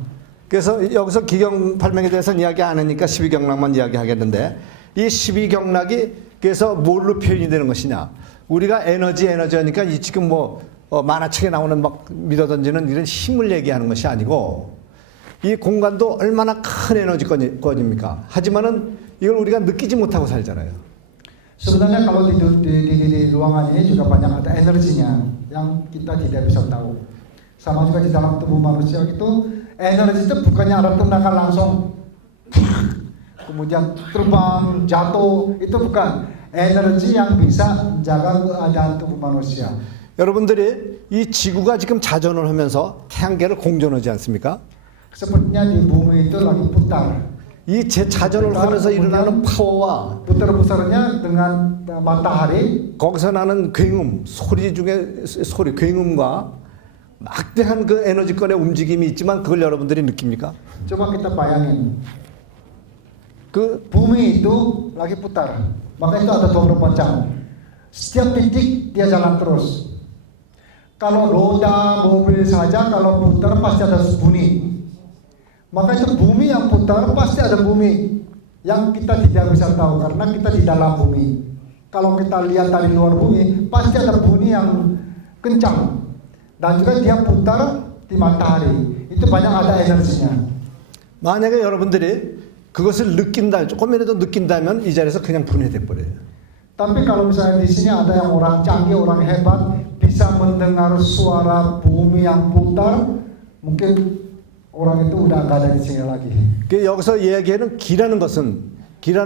그래서 여기서 기경 발명에 대해서는 이야기 안 하니까 12경락만 이야기하겠는데 이 12경락이 그래서 뭘로 표현이 되는 것이냐? 우리가 에너지 하니까 이 지금 만화책에 나오는 막 밀어던지는 이런 힘을 얘기하는 것이 아니고 이 공간도 얼마나 큰 에너지권입니까? 하지만은 이걸 우리가 느끼지 못하고 살잖아요. Sebenarnya kalau di ruangan ini juga banyak ada energinya yang kita tidak bisa tahu. Sama juga di dalam tubuh manusia itu energi itu bukannya ada tenaga langsung kemudian terbang, jatuh, itu bukan energi yang bisa menjaga keadaan tubuh manusia. 여러분들이 이 지구가 지금 자전을 하면서 태양계를 공전하지 않습니까? Sepertinya di bumi itu lagi putar. 이 재자전을 하면서 일어나는 파워와 Putar-putarnya dengan matahari. 거기서 나는 굉음, 소리 중에 소리, 굉음과 막대한 그 에너지권의 움직임이 있지만 그걸 여러분들이 느낍니까? Coba kita bayangin. Ke bumi itu lagi putar. Maka itu ada 24 jam. Setiap titik dia jalan terus. Kalau roda mobil saja kalau putar pasti ada bunyi. Maka itu bumi yang putar pasti ada bumi yang kita tidak bisa tahu karena kita di dalam bumi. Kalau kita lihat dari luar bumi pasti ada bunyi yang kencang dan juga dia putar di matahari. Itu banyak ada energinya. 만약에 여러분들이 그것을 느낀다, 조금이라도 느낀다면 이 자리에서 그냥 분해돼 버려요. Tapi kalau misalnya di sini ada yang orang canggih, orang hebat bisa mendengar suara bumi yang putar, mungkin orang itu udah nggak ada di sini lagi. 그 여기서 이야기하는 기라는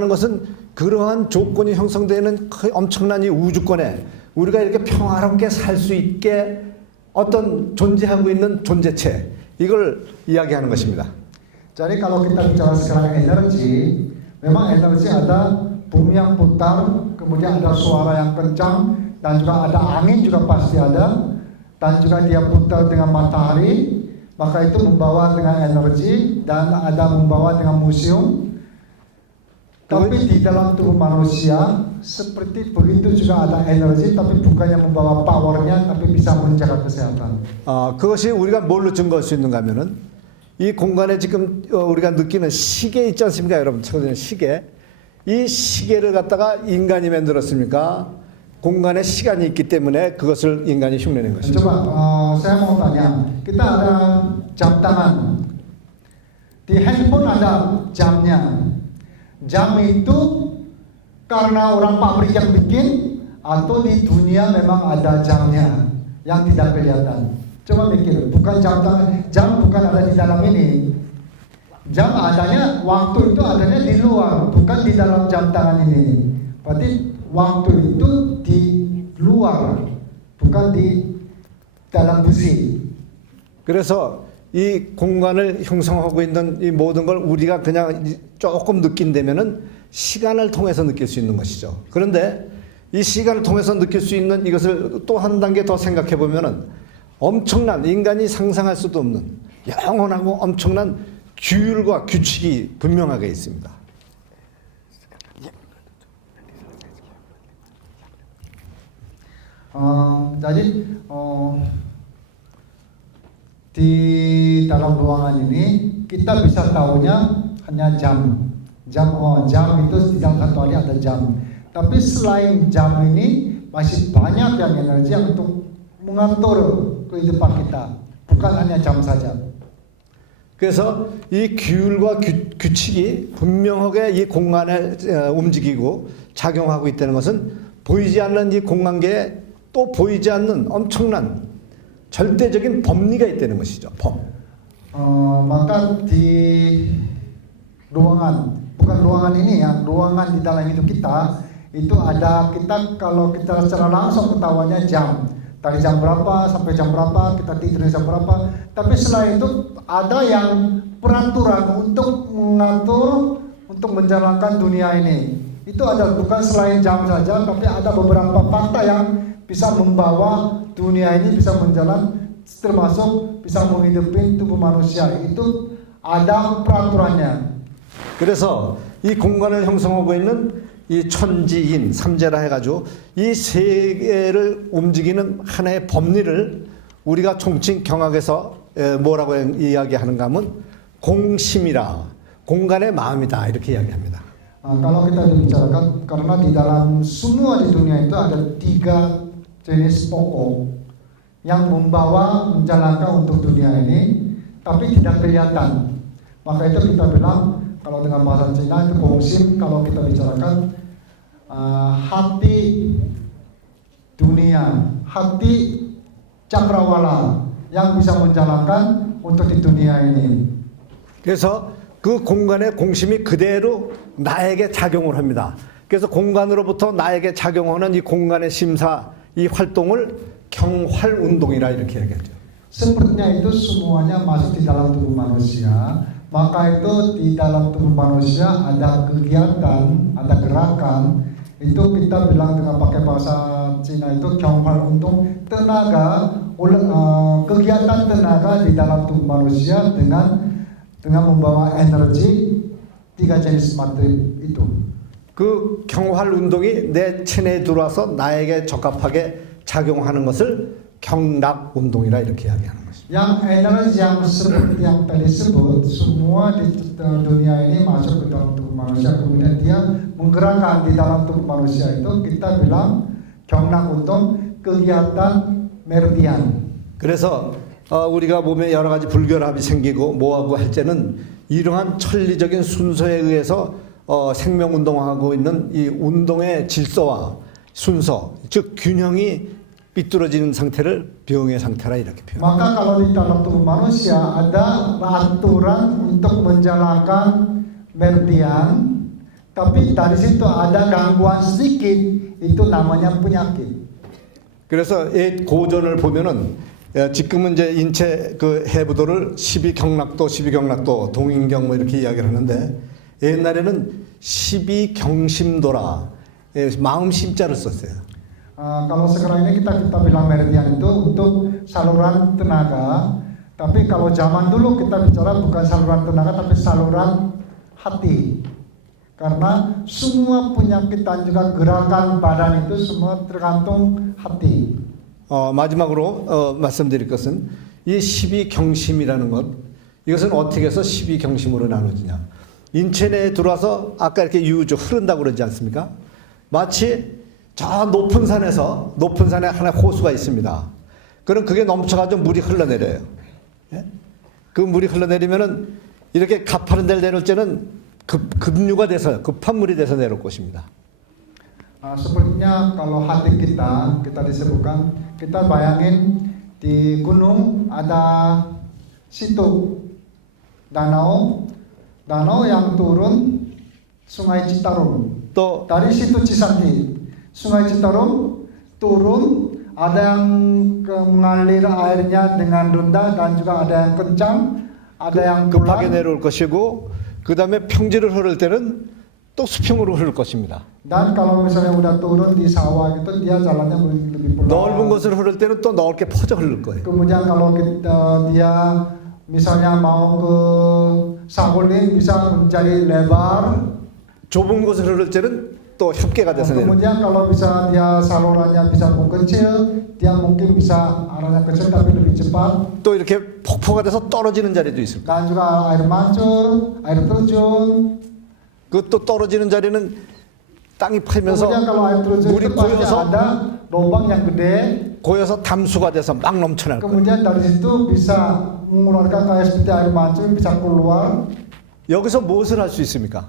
것은 그러한 조건이 형성되는 그 엄청난 이 우주권에 우리가 이렇게 평화롭게 살 수 있게 어떤 존재하고 있는 존재체 이걸 이야기하는 것입니다. Jadi kalau kita bicara sekarang energi, memang energi ada bumi yang putar, kemudian ada suara yang kencang, dan juga ada angin juga pasti ada, dan juga dia putar dengan matahari, maka itu membawa dengan energi dan ada membawa dengan museum. Tapi di dalam tubuh manusia seperti begitu juga ada energi, tapi bukannya membawa powernya, tapi bisa menjaga kesehatan. 그것이 우리가 뭘로 증거할 수 있는가 하면은 이 공간에 지금 우리가 느끼는 시계 있지 않습니까? 여러분, 최근에 시계. 이 시계를 갖다가 인간이 만들었습니까? 공간에 시간이 있기 때문에 그것을 인간이 흉내낸 것이죠. Coba saya mau tanya, kita ada jam tangan, di handphone ada jamnya. Jam itu karena orang pabrik yang bikin atau di dunia memang ada jamnya yang tidak kelihatan. Coba mikir, bukan jam tangan, jam bukan ada di dalam ini. Jam adanya, waktu itu adanya di luar, bukan di dalam jam tangan ini. Berarti waktu itu di luar, bukan di dalam busi. 그래서 이 공간을 형성하고 있는 이 모든 걸 우리가 그냥 조금 느낀다면은 시간을 통해서 느낄 수 있는 것이죠. 그런데 이 시간을 통해서 느낄 수 있는 이것을 또 한 단계 더 생각해 보면은 엄청난 인간이 상상할 수도 없는 영원하고 엄청난 규율과 규칙이 분명하게 있습니다. Jadi di dalam ruangan ini kita bisa tahunya hanya jam. Jam itu di dalam satu hari ada jam. Tapi selain jam ini masih banyak yang energi yang untuk mengatur kehidupan kita. Bukan hanya jam saja. 그래서 이 규율과 규칙이 분명하게 이 공간을 움직이고 작용하고 있다는 것은 보이지 않는 이 공간계에 또 보이지 않는 엄청난 절대적인 법리가 있다는 것이죠. 법. Maka di ruangan, bukan ruangan ini ya, ruangan di dalam hidup kita itu ada, kita kalau kita secara langsung ketahuannya jam. Dari jam berapa sampai jam berapa, kita tidur jam berapa. Tapi selain itu ada yang peraturan untuk mengatur, untuk menjalankan dunia ini. Itu ada, bukan selain jam saja, tapi ada beberapa fakta yang bisa membawa dunia ini bisa menjalan, termasuk bisa menghidupi tubuh manusia. Itu ada peraturannya. 그래서 이 공간을 형성하고 있는 이 천지인 삼재라 해가지고 이 세계를 움직이는 하나의 법리를 우리가 총칭 경학에서 뭐라고 이야기하는가 하면 공심이라, 공간의 마음이다 이렇게 이야기합니다. Kalau kita bicarakan, karena di dalam semua di dunia itu ada 3 jenis pokok yang membawa menjalankan untuk dunia ini, tapi tidak kelihatan. Maka itu kita bilang, kalau dengan bahasa Cina itu gongsim. Kalau kita bicarakan hati dunia, hati cakrawala yang bisa menjalankan untuk di dunia ini. 그래서 그 공간의 공심이 그대로 나에게 작용을 합니다. 그래서 공간으로부터 나에게 작용하는 이 공간의 심사, 이 활동을 경활 운동이라 이렇게 얘기하죠. Sepertinya itu semuanya masuk di dalam tubuh manusia. Maka itu di dalam tubuh manusia ada kegiatan, ada gerakan. Itu kita bilang dengan pakai bahasa Cina itu 경활 운동, tenaga, kegiatan tenaga di dalam tubuh manusia dengan membawa energi 3 jenis materi itu. 그 경활 운동이 내 체내에 들어와서 나에게 적합하게 작용하는 것을 경락 운동이라 이렇게 이야기하는 것입니다. Yang energi yang seperti yang tadi sebut semua di dunia ini masuk ke dalam tubuh manusia, kemudian dia menggerakkan di dalam tubuh manusia itu kita bilang 경락 운동, kegiatan meridian. 그래서 우리가 몸에 여러 가지 불결함이 생기고 뭐하고 할 때는 이러한 천리적인 순서에 의해서 생명 운동하고 있는 이 운동의 질서와 순서, 즉 균형이 삐뚤어지는 상태를 병의 상태라 이렇게 표현합니다. Maka kalau di dalam tubuh manusia ada aturan untuk menjalankan meridian, tapi dari situ ada gangguan sedikit, itu namanya penyakit. 그래서 이 고전을 보면은 지금은 이제 인체 그 해부도를 12경락도, 12경락도, 동인경 뭐 이렇게 이야기를 하는데 옛날에는 12경심도라 마음 심자를 썼어요. Kalau sekarang ini kita bilang meridian itu untuk saluran tenaga, tapi kalau zaman dulu kita bicara bukan saluran tenaga tapi saluran hati. Karena semua penyakit dan juga gerakan badan itu semua tergantung hati. 마지막으로 말씀드릴 것은 이 12경심이라는 것, 이것은 어떻게 해서 12경심으로 나누지냐. 인체 내에 들어와서 아까 이렇게 유주 흐른다고 그러지 않습니까? 마치 저 높은 산에 하나의 호수가 있습니다. 그럼 그게 넘쳐가지고 물이 흘러내려요. 예? 그 물이 흘러내리면은 이렇게 가파른 데를 내려올 때는 급류가 돼서 급한 물이 돼서 내려올 것입니다. Sepertinya kalau hati kita disebutkan, kita bayangin di gunung ada situ danau yang turun Sungai Citarum. 또 Dari situ Cisanti, Sungai Citarum turun, ada yang mengalir airnya dengan rendah dan juga ada yang kencang, ada yang 급하게 pelan. 내려올 것이고 그 다음에 평지를 흐를 때는 또 수평으로 흐를 것입니다. Dan kalau misalnya udah turun di sawah gitu, dia jalannya lebih pelan. 넓은 곳을 흐를 때는 또 넓게 퍼져 흐를 거예요. Kemudian kalau dia misalnya mau ke Saguling bisa menjadi lebar. 좁은 곳을 흐를 때는 또 협계가 돼서 내려. Kemudian kalau bisa dia salurannya bisa kecil, dia mungkin bisa arahnya kecil tapi lebih cepat. 또 이렇게 폭포가 돼서 떨어지는 자리도 있을 거예요. Dan juga air mancur, air terjun. 그또 떨어지는 자리는 땅이 파면서 Kemudian kalau air terjun 물이 itu pasti 고여서 ada lubang yang gede. 고여서 담수가 돼서 막 넘쳐날 거예요. Kemudian dari situ bisa mengeluarkan kayak seperti air mancur bisa keluar. 여기서 무엇을 할 수 있습니까?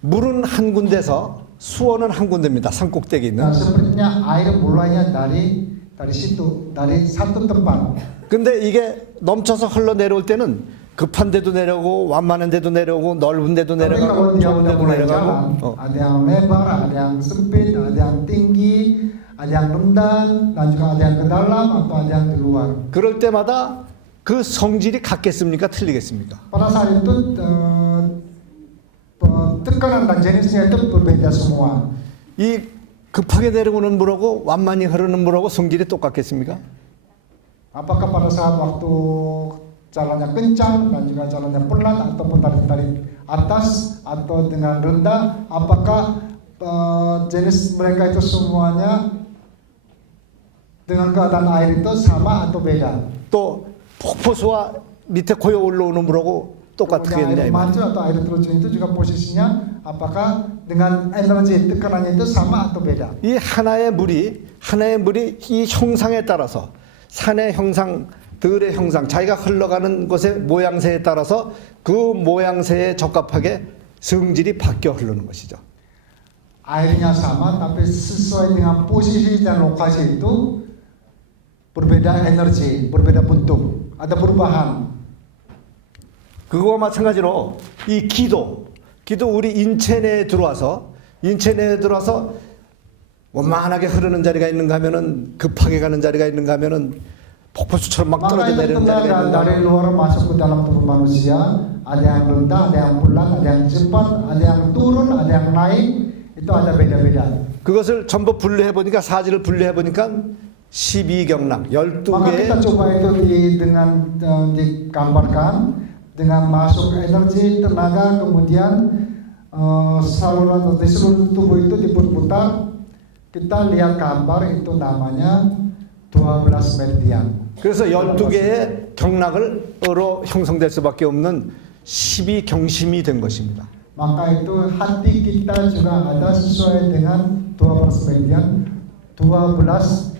물은 한 군데서 수원은 한 군데입니다. 산 꼭대기 있는. Nah, sepertinya air mulainya dari situ, dari satu tempat. 근데 이게 넘쳐서 흘러 내려올 때는 급한 데도 내려오고 완만한 데도 내려오고 넓은 데도 Tapi kalau 내려가고 dia 좁은 udah 데도 mulai 내려가고 jalan, ada yang lebar, ada yang sempit, ada yang tinggi, ada yang rendah, dan juga ada yang ke dalam atau ada yang di luar. 그럴 때마다 그 성질이 같겠습니까? 틀리겠습니까? Pada saat itu tekanan dan jenisnya itu berbeda semua. 이 급하게 내려오는 물하고 완만히 흐르는 물하고 성질이 똑같겠습니까? Apakah pada saat waktu jalannya kencang dan juga jalannya pelan ataupun dari atas atau dengan rendah, apakah jenis mereka itu semuanya dengan keadaan air itu sama atau beda? 또 폭포수와 밑에 고여 올라오는 물하고 똑같겠냐 Kemudian air 이 말이에요. mancur atau air terjun itu juga posisinya apakah dengan energi tekanannya itu sama atau beda? 이 하나의 물이 이 형상에 따라서 산의 형상, 들의 형상, 자기가 흘러가는 곳의 모양새에 따라서 그 모양새에 적합하게 성질이 바뀌어 흐르는 것이죠. Airnya sama tapi sesuai dengan posisi dan lokasi itu berbeda energi, berbeda bentuk, ada perubahan. 그거와 마찬가지로 이 기도 우리 인체 내에 들어와서 원만하게 흐르는 자리가 있는가 하면은 급하게 가는 자리가 있는가 하면은 폭포수처럼 막 Maka 떨어져 itu 내리는 자리가 tenaga 있는가. dari luar masuk ke dalam tubuh manusia, ada yang rendah, ada yang bulat, ada yang cepat, ada yang turun, ada yang naik, itu ada beda-beda. 그것을 전부 분류해 보니까 사지를 분류해 보니까 12경락 Maka kita 12개의 coba itu digambarkan dengan masuk energi, tenaga, kemudian saluran di seluruh tubuh itu diputar. Kita lihat gambar itu namanya 12 meridian. 그래서 12개의 경락으로 형성될 수밖에 없는 12경심이 된 것입니다. Maka itu hati kita juga ada sesuai dengan 12 meridian, 12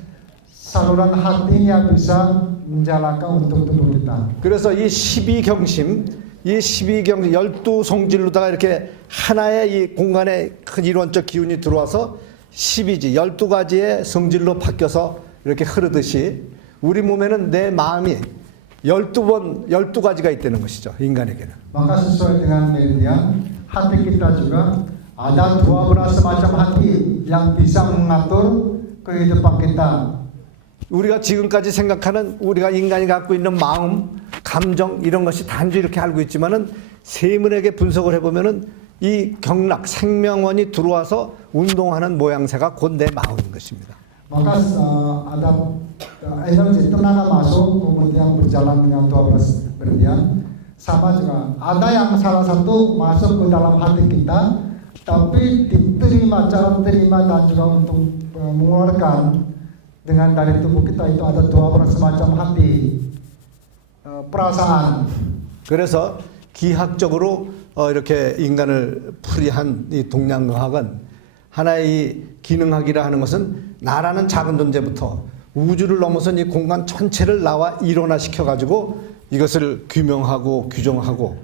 saluran hatinya bisa menjalankan untuk tubuh kita. 그래서 이 12경심, 이 12경 12성질로다가 이렇게 하나의 이 공간에 큰 이론적 기운이 들어와서 12지 12가지의 성질로 바뀌어서 이렇게 흐르듯이 우리 몸에는 내 마음이 12가지가 있다는 것이죠. 인간에게는. Maka sesuai dengan meridian, hati kita juga ada 12 macam hati yang bisa mengatur kehidupan kita. 우리가 지금까지 생각하는 우리가 인간이 갖고 있는 마음, 감정 이런 것이 단지 이렇게 알고 있지만은 세밀하게 분석을 해보면은 이 경락, 생명원이 들어와서 운동하는 모양새가 곧 내 마음인 것입니다. Maka ada energi tenaga masuk kemudian berjalan dengan 12 meridian. Sama juga ada yang salah satu masuk ke dalam hati kita, tapi diterima, cara terima dan juga untuk mengeluarkan dengan dari tubuh kita itu ada 12 semacam hati, perasaan. 그래서 기하학적으로 이렇게 인간을 풀이한 이 동양의학은 하나의 이 기능학이라 하는 것은 나라는 작은 존재부터 우주를 넘어선 이 공간 전체를 나와 일원화시켜 가지고 이것을 규명하고 규정하고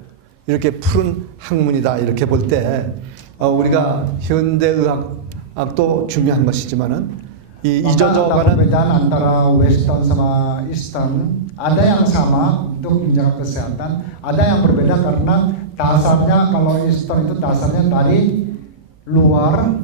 이렇게 푸른 학문이다 이렇게 볼 때 우리가 현대의학도 중요한 것이지만은 이 Maka ada 잊어져가는 perbedaan antara Western sama Eastern. Ada yang sama untuk menjaga kesehatan, ada yang berbeda karena dasarnya kalau Eastern itu dasarnya dari luar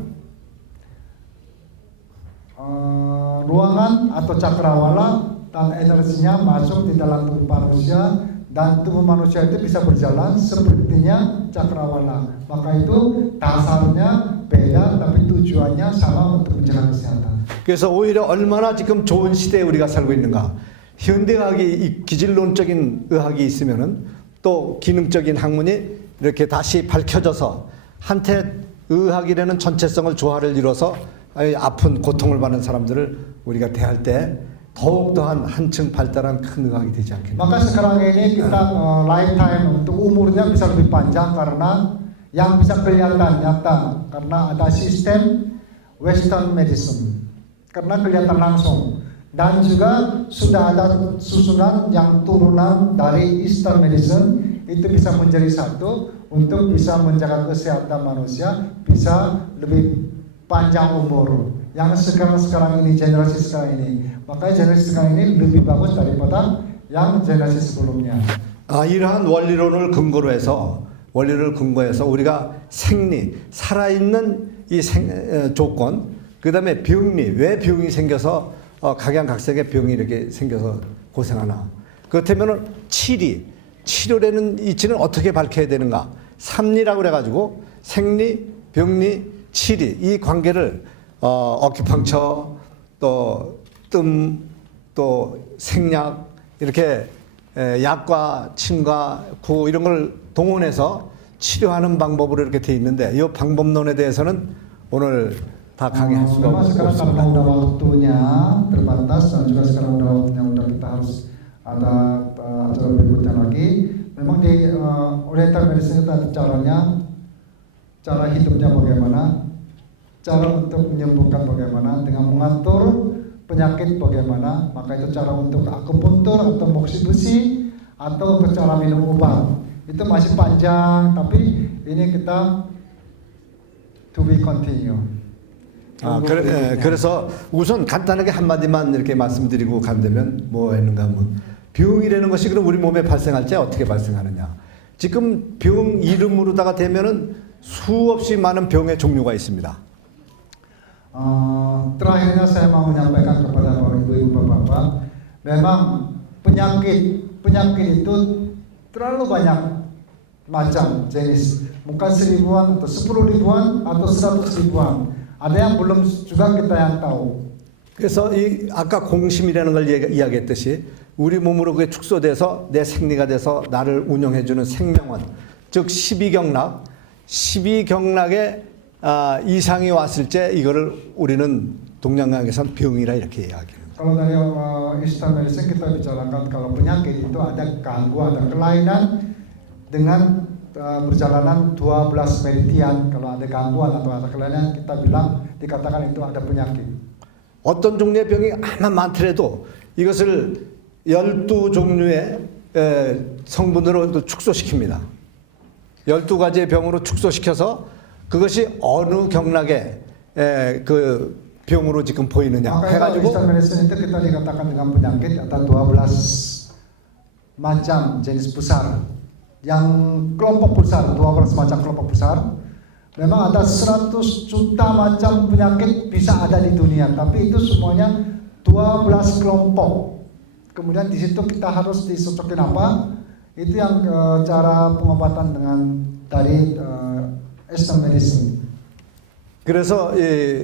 ruangan atau cakrawala dan energinya masuk di dalam tubuh manusia dan tubuh manusia itu bisa berjalan sepertinya cakrawala. Maka itu dasarnya beda tapi tujuannya sama untuk menjaga kesehatan. 그래서 오히려 얼마나 지금 좋은 시대에 우리가 살고 있는가. 현대의학이 이 기질론적인 의학이 있으면은 또 기능적인 학문이 이렇게 다시 밝혀져서 한테 의학이라는 전체성을 조화를 이뤄서 아픈 고통을 받는 사람들을 우리가 대할 때 더욱더한 한층 발달한 큰 의학이 되지 않겠나. Maka sekarang ini kita lifetime untuk umurnya bisa lebih panjang karena yang bisa kelihatan nyata karena ada sistem Western medicine karena kelihatan langsung dan juga sudah ada susunan yang turunan dari Eastern medicine itu bisa menjadi satu untuk bisa menjaga kesehatan manusia bisa lebih panjang umur. Yang sekarang ini generasi sekarang ini makanya generasi sekarang ini lebih bagus daripada yang generasi sebelumnya. 이러한 원리를 근거해서 우리가 생리, 살아있는 이 조건, 그 다음에 병리, 왜 병이 생겨서 각양각색의 병이 이렇게 생겨서 고생하나. 그렇다면 치료라는 이치는 어떻게 밝혀야 되는가. 삼리라고 그래가지고 생리, 병리, 치리 이 관계를 어큐펑처 또 뜸 또 생약 이렇게 약과 침과 구 이런 걸 동원해서 치료하는 방법으로 이렇게 돼 있는데 이 방법론에 대해서는 오늘 다 강의할 수가 Memang sekarang karena 없습니다. udah waktunya terbatas dan juga sekarang udah waktunya udah kita harus ada acara berikutnya lagi. Memang di Oriental Medicine itu ada caranya, cara hidupnya bagaimana, cara untuk menyembuhkan bagaimana, dengan mengatur penyakit bagaimana, maka itu cara untuk akupuntur atau moksi besi atau untuk cara minum obat. Itu masih panjang, tapi ini kita to be continue. 그래서 우선 간단하게 한마디만 이렇게 말씀드리고 간다면 뭐 했는가 하면 병이라는 것이 그럼 우리 몸에 발생할 때 어떻게 발생하느냐. 지금 병 이름으로다가 되면은 수없이 많은 병의 종류가 있습니다. Terakhirnya saya mau menyampaikan kepada Bapak Ibu Bapak-Bapak, memang penyakit itu terlalu banyak macam jenis, bukan 1000-an atau 10 ribuan atau 100 ribuan. Ada yang belum juga kita yang tahu. 그래서 이 아까 공심이라는 걸 이야기했듯이 우리 몸으로 그게 축소돼서 내 생리가 돼서 나를 운영해주는 생명원, 즉 12경락의 이상이 왔을 때 이거를 우리는 동양학에서는 병이라 이렇게 이야기합니다. Kalau dari Eastern Medicine kita bicarakan kalau penyakit itu ada gangguan, ada kelainan dengan perjalanan 12 meridian. Kalau ada gangguan atau ada kelainan kita bilang dikatakan itu ada penyakit. 어떤 종류의 병이 아마 많더라도 이것을 12종류의 성분으로 축소시킵니다. 12가지의 병으로 축소시켜서 그것이 어느 경락의 그 병으로 지금 보이느냐 Maka 해가지고 Eastern Medicine itu kita dikatakan dengan penyakit ada 12 macam jenis besar. Yang kelompok besar, 12 macam kelompok besar. Memang ada 100 juta macam penyakit bisa ada di dunia, tapi itu semuanya 12 kelompok. Kemudian di situ kita harus dicocokin apa? Itu yang cara pengobatan dengan dari Eastern Medicine. 그래서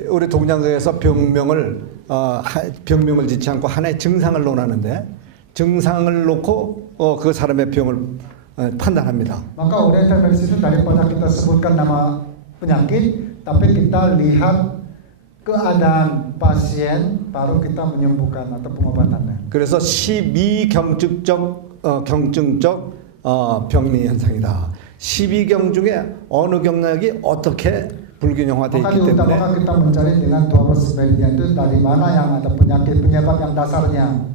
우리 동양학에서 병명을 짓지 않고 하나의 증상을 논하는데 증상을 놓고 그 사람의 병을 판단합니다. Maka Oriental Medicine itu daripada kita sebutkan nama penyakit, tapi kita lihat keadaan pasien, baru kita menyembuhkan atau pengobatannya. 그래서 12경증적 병리 현상이다. 12경 중에 어느 경락이 어떻게 불균형화되어 Maka 있기 때문에 diutamakan kita mencari dengan 12 meridian itu dari mana yang ada penyebab yang dasarnya.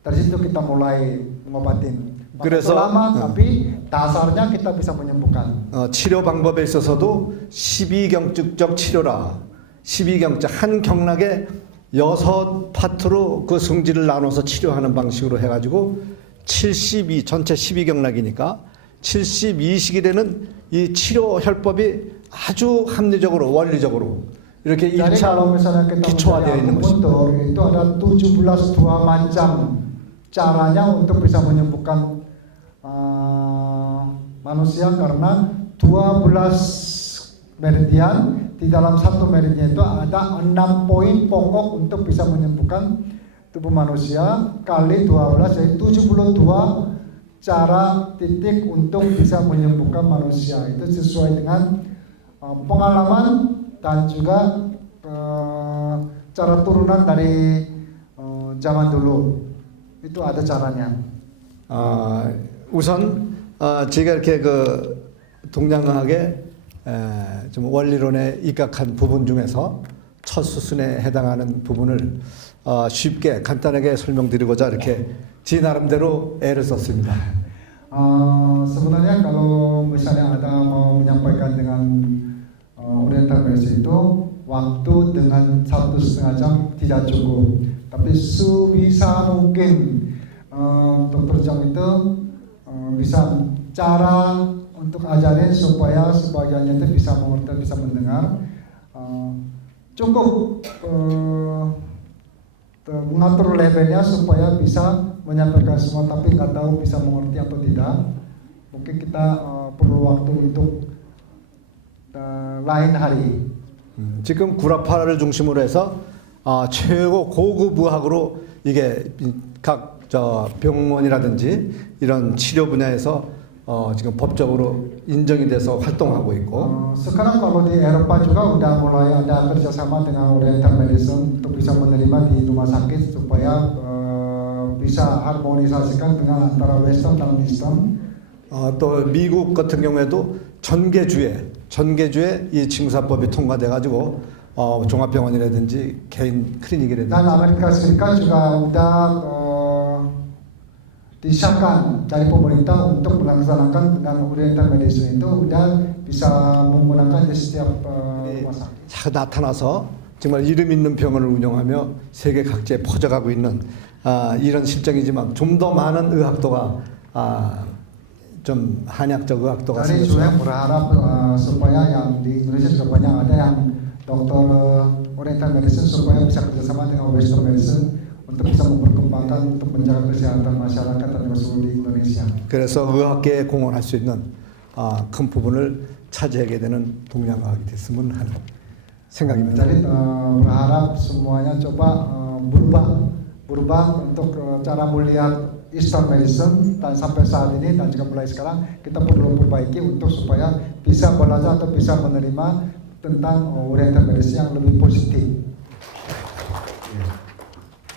Dari situ kita mulai mengobatin. 그래서 lama, tapi dasarnya kita bisa menyembuhkan. 치료 방법에 있어서도 12경증적 치료라. 12경증 한 경락에 6파트로 그 성질을 나눠서 치료하는 방식으로 해가지고 전체 12경락이니까 72식이 되는 이 치료 혈법이 아주 합리적으로 원리적으로 이렇게 Jadi kalau 1차 misalnya kita 기초화되어 mencari 있는 것입니다. akupuntur, itu ada 17 dua macam caranya untuk bisa menyembuhkan manusia karena 12 meridian. Di dalam satu meridian itu ada 6 poin pokok untuk bisa menyembuhkan tubuh manusia kali 12 yaitu 72 cara titik untuk bisa menyembuhkan manusia. Itu sesuai dengan pengalaman dan juga cara turunan dari zaman dulu. Itu ada caranya. 우선 제가 이렇게 그 동양학의 좀 원리론에 입각한 부분 중에서 첫 수순에 해당하는 부분을 쉽게 간단하게 설명드리고자 이렇게 제 나름대로 애를 썼습니다. Sebenarnya kalau misalnya ada mau menyampaikan dengan Oriental Medicine itu waktu dengan 1,5 jam tidak cukup. Tapi sebisa mungkin Dr. Jong itu bisa cara untuk ajarin supaya sebagiannya itu bisa mengerti, bisa mendengar. Cukup mengatur levelnya supaya bisa menyampaikan semua, tapi nggak tahu bisa mengerti atau tidak. Mungkin kita perlu waktu untuk lain hari. 지금 구라파를 중심으로 해서 최고 고급 의학으로 이게 각 병원이라든지 이런 치료 분야에서 지금 법적으로 인정이 돼서 활동하고 있고. Sekarang kalau di Eropa juga udah mulai ada kerjasama dengan Oriental Medicine untuk bisa menerima di rumah sakit supaya bisa harmonisasikan dengan antara Western dan Eastern. 또 미국 같은 경우에도 전개주에 이 징사법이 통과돼 가지고 종합병원이라든지 개인 클리닉이라든지. Dan Amerika Serikat juga udah disahkan dari pemerintah untuk melaksanakan dengan Oriental Medicine itu udah bisa menggunakan di setiap rumah sakit. 나타나서 정말 이름 있는 병원을 운영하며 세계 각지에 퍼져가고 있는 이런 실정이지만 좀 더 많은 의학도가 좀 한약적 의학도가 Jadi saya berharap supaya yang di Indonesia juga banyak ada yang dokter oriental medicine supaya bisa kerjasama dengan western medicine untuk bisa memperkembangkan untuk menjaga kesehatan masyarakat dan seluruh di Indonesia. 그래서 의학계에 공헌할 수 있는 큰 부분을 차지하게 되는 동양의학이 됐으면 하는 생각입니다. Jadi berharap semuanya coba berubah untuk cara melihat Eastern medicine dan sampai saat ini dan juga mulai sekarang kita perlu perbaiki untuk supaya bisa belajar atau bisa menerima tentang oriental medicine yang lebih positif.